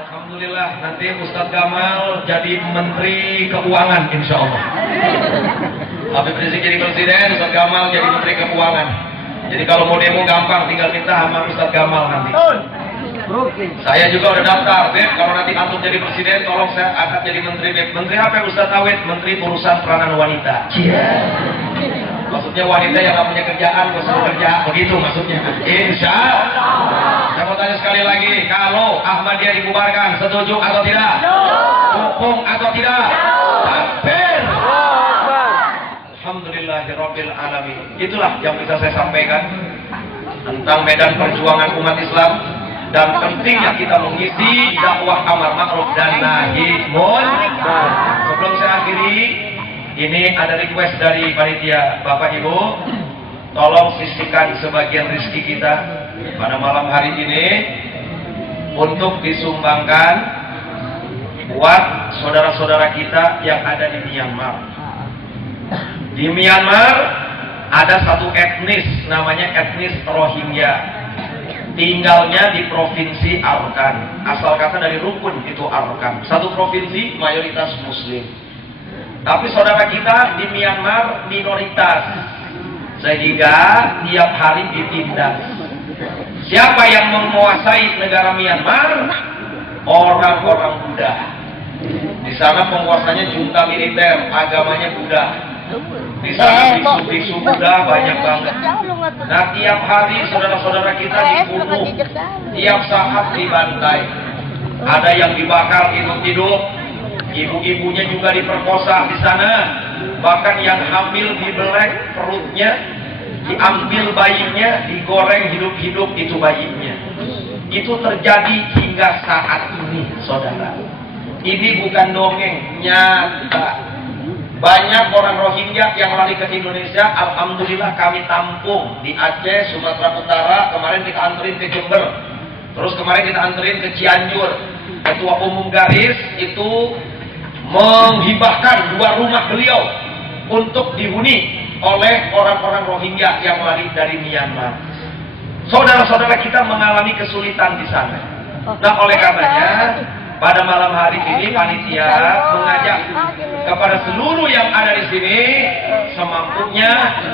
Alhamdulillah, nanti Ustadz Gamal jadi Menteri Keuangan insya Allah. Habib Rizik jadi presiden, Ustadz Gamal jadi Menteri Keuangan. Jadi kalau mau demo gampang, tinggal minta sama Ustadz Gamal nanti. Saya juga udah daftar, Beb. Kalau nanti antum jadi presiden, tolong saya angkat jadi menteri, Beb. Menteri apa Ustadz Awet? Menteri Urusan Peranan Wanita. Maksudnya wanita yang nggak punya kerjaan, gak usah kerja, begitu maksudnya. Insya Allah. Saya mau tanya sekali lagi, kalau Ahmadiyah dibubarkan, setuju atau tidak? Dukung atau tidak? Takbir. Alhamdulillahirabbil alamin. Itulah yang bisa saya sampaikan tentang medan perjuangan umat Islam dan pentingnya kita mengisi dakwah amar ma'ruf dan nahi munkar. Sebelum saya akhiri, ini ada request dari panitia, Bapak Ibu, tolong sisihkan sebagian rezeki kita pada malam hari ini untuk disumbangkan buat saudara-saudara kita yang ada di Myanmar. Di Myanmar ada satu etnis namanya etnis Rohingya. Tinggalnya di provinsi Arakan. Asal kata dari rukun itu Arakan. Satu provinsi mayoritas Muslim. Tapi saudara kita di Myanmar minoritas. Sehingga tiap hari ditindas. Siapa yang menguasai negara Myanmar? Orang-orang Buddha. Di sana penguasanya junta militer, agamanya Buddha. Di sana biksu-biksu Buddha banyak banget. Nah, tiap hari saudara-saudara kita dibunuh, tiap saat dibantai. Ada yang dibakar hidup-hidup, ibu-ibunya juga diperkosa di sana. Bahkan yang hamil dibelek perutnya, diambil bayinya, digoreng hidup-hidup itu bayinya. Itu terjadi hingga saat ini, saudara. Ini bukan dongeng, nyata. Banyak orang Rohingya yang lari ke Indonesia, alhamdulillah kami tampung di Aceh, Sumatera Utara, kemarin kita anterin ke Jember. Terus kemarin kita anterin ke Cianjur. Ketua Umum Garis itu menghibahkan 2 rumah beliau untuk dihuni oleh orang-orang Rohingya yang lari dari Myanmar. Saudara-saudara kita mengalami kesulitan di sana. Nah, oleh karenanya pada malam hari ini panitia mengajak kepada seluruh yang ada di sini semampunya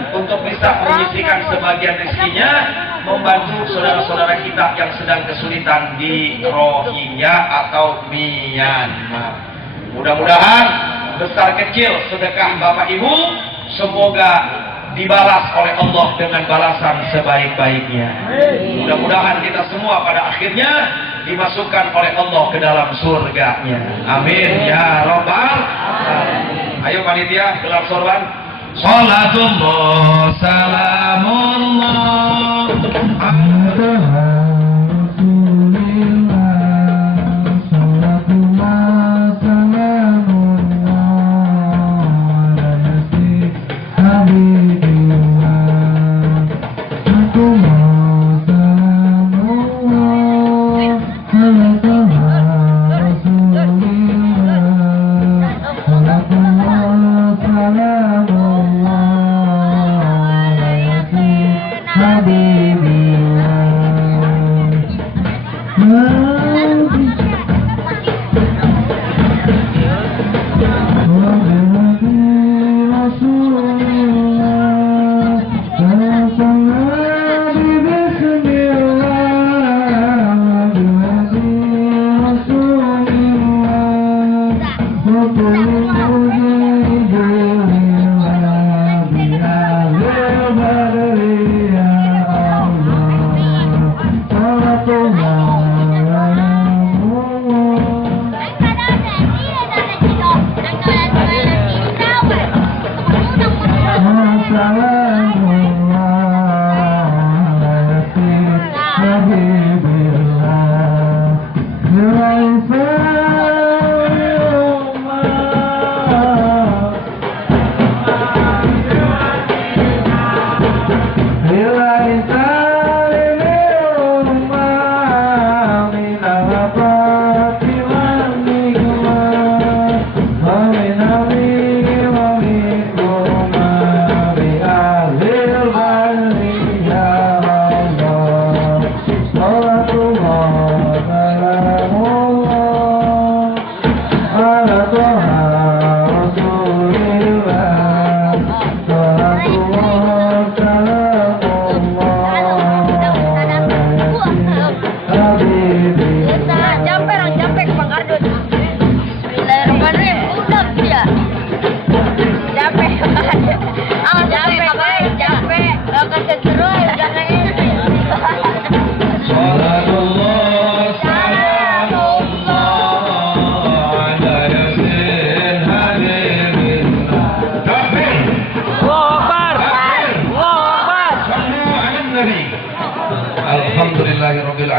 untuk bisa menyisihkan sebagian rezekinya membantu saudara-saudara kita yang sedang kesulitan di Rohingya atau Myanmar. Mudah-mudahan besar kecil sedekah Bapak Ibu semoga dibalas oleh Allah dengan balasan sebaik-baiknya. Mudah-mudahan kita semua pada akhirnya dimasukkan oleh Allah ke dalam surganya. Amin ya rabbal alamin. Ayo panitia gelar sorban. Salatullah salamullah ala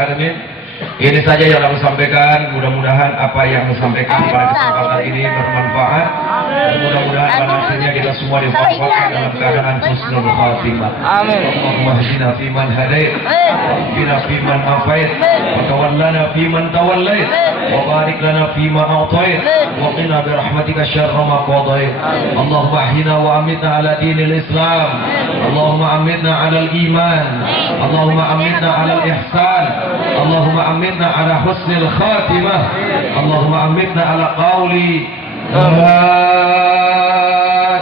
alamin. Ini saja yang aku sampaikan. Mudah-mudahan apa yang aku sampaikan pada kesempatan ini bermanfaat. Dan mudah-mudahan pada akhirnya kita semua diwafatkan dalam keadaan husnul khatimah. Amin. Allahumma hdina fiman hadait, waqina fiman afait, wa tawallana fiman tawallait, wa barik lana fima a'tait, wa qina bi rahmatika syarra ma qadait. Allahumma ahyina wa amitna ala dinil Islam. Allahumma amitna ala al-iman. Allahumma amitna ala al-ihsan. Allahumma amitna ala husnil khatimah. Allahumma amitna ala qawli la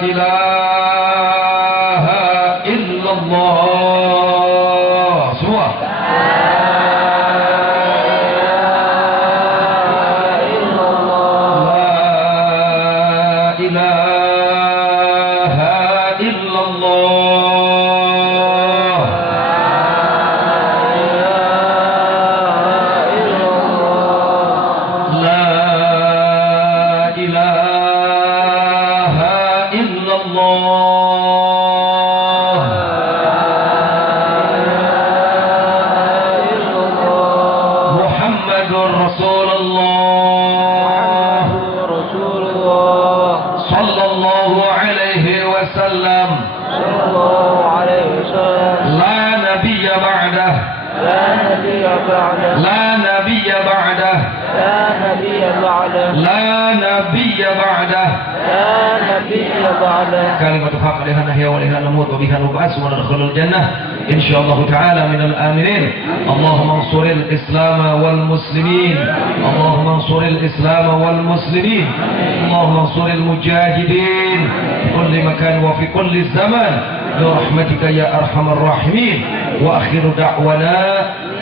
ilaha illallah. Semua. La ilaha illallah. La ilaha illallah. Muhammadur Rasulullah Rasulullah sallallahu alaihi wasallam. sallallahu alaihi wasallam. La nabiyya ba'dah. La nabiyya ba'da. La nabiyya ba'dah. La nabiyya ba'da. La nabiyya ba'dah. La nabiyya ba'da. كلمة حق لها نحيا ولها نموت وبها نبعث وندخل الجنة إن شاء الله تعالى من الآمنين. اللهم انصر الإسلام والمسلمين. اللهم انصر الإسلام والمسلمين. اللهم انصر المجاهدين في كل مكان وفي كل زمان برحمتك يا أرحم الراحمين. وآخر دعوانا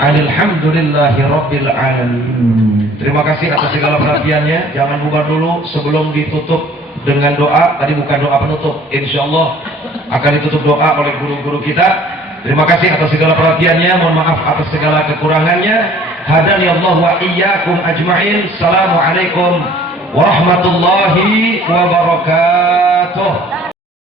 أن الحمد لله رب العالمين. Terima kasih atas segala perhatiannya. Jangan bubar dulu sebelum ditutup dengan doa. Tadi bukan doa penutup, insya Allah akan ditutup doa oleh guru-guru kita. Terima kasih atas segala perhatiannya. Mohon maaf atas segala kekurangannya. Hadani Allah wa iyyakum ajma'in. Assalamualaikum warahmatullahi wabarakatuh.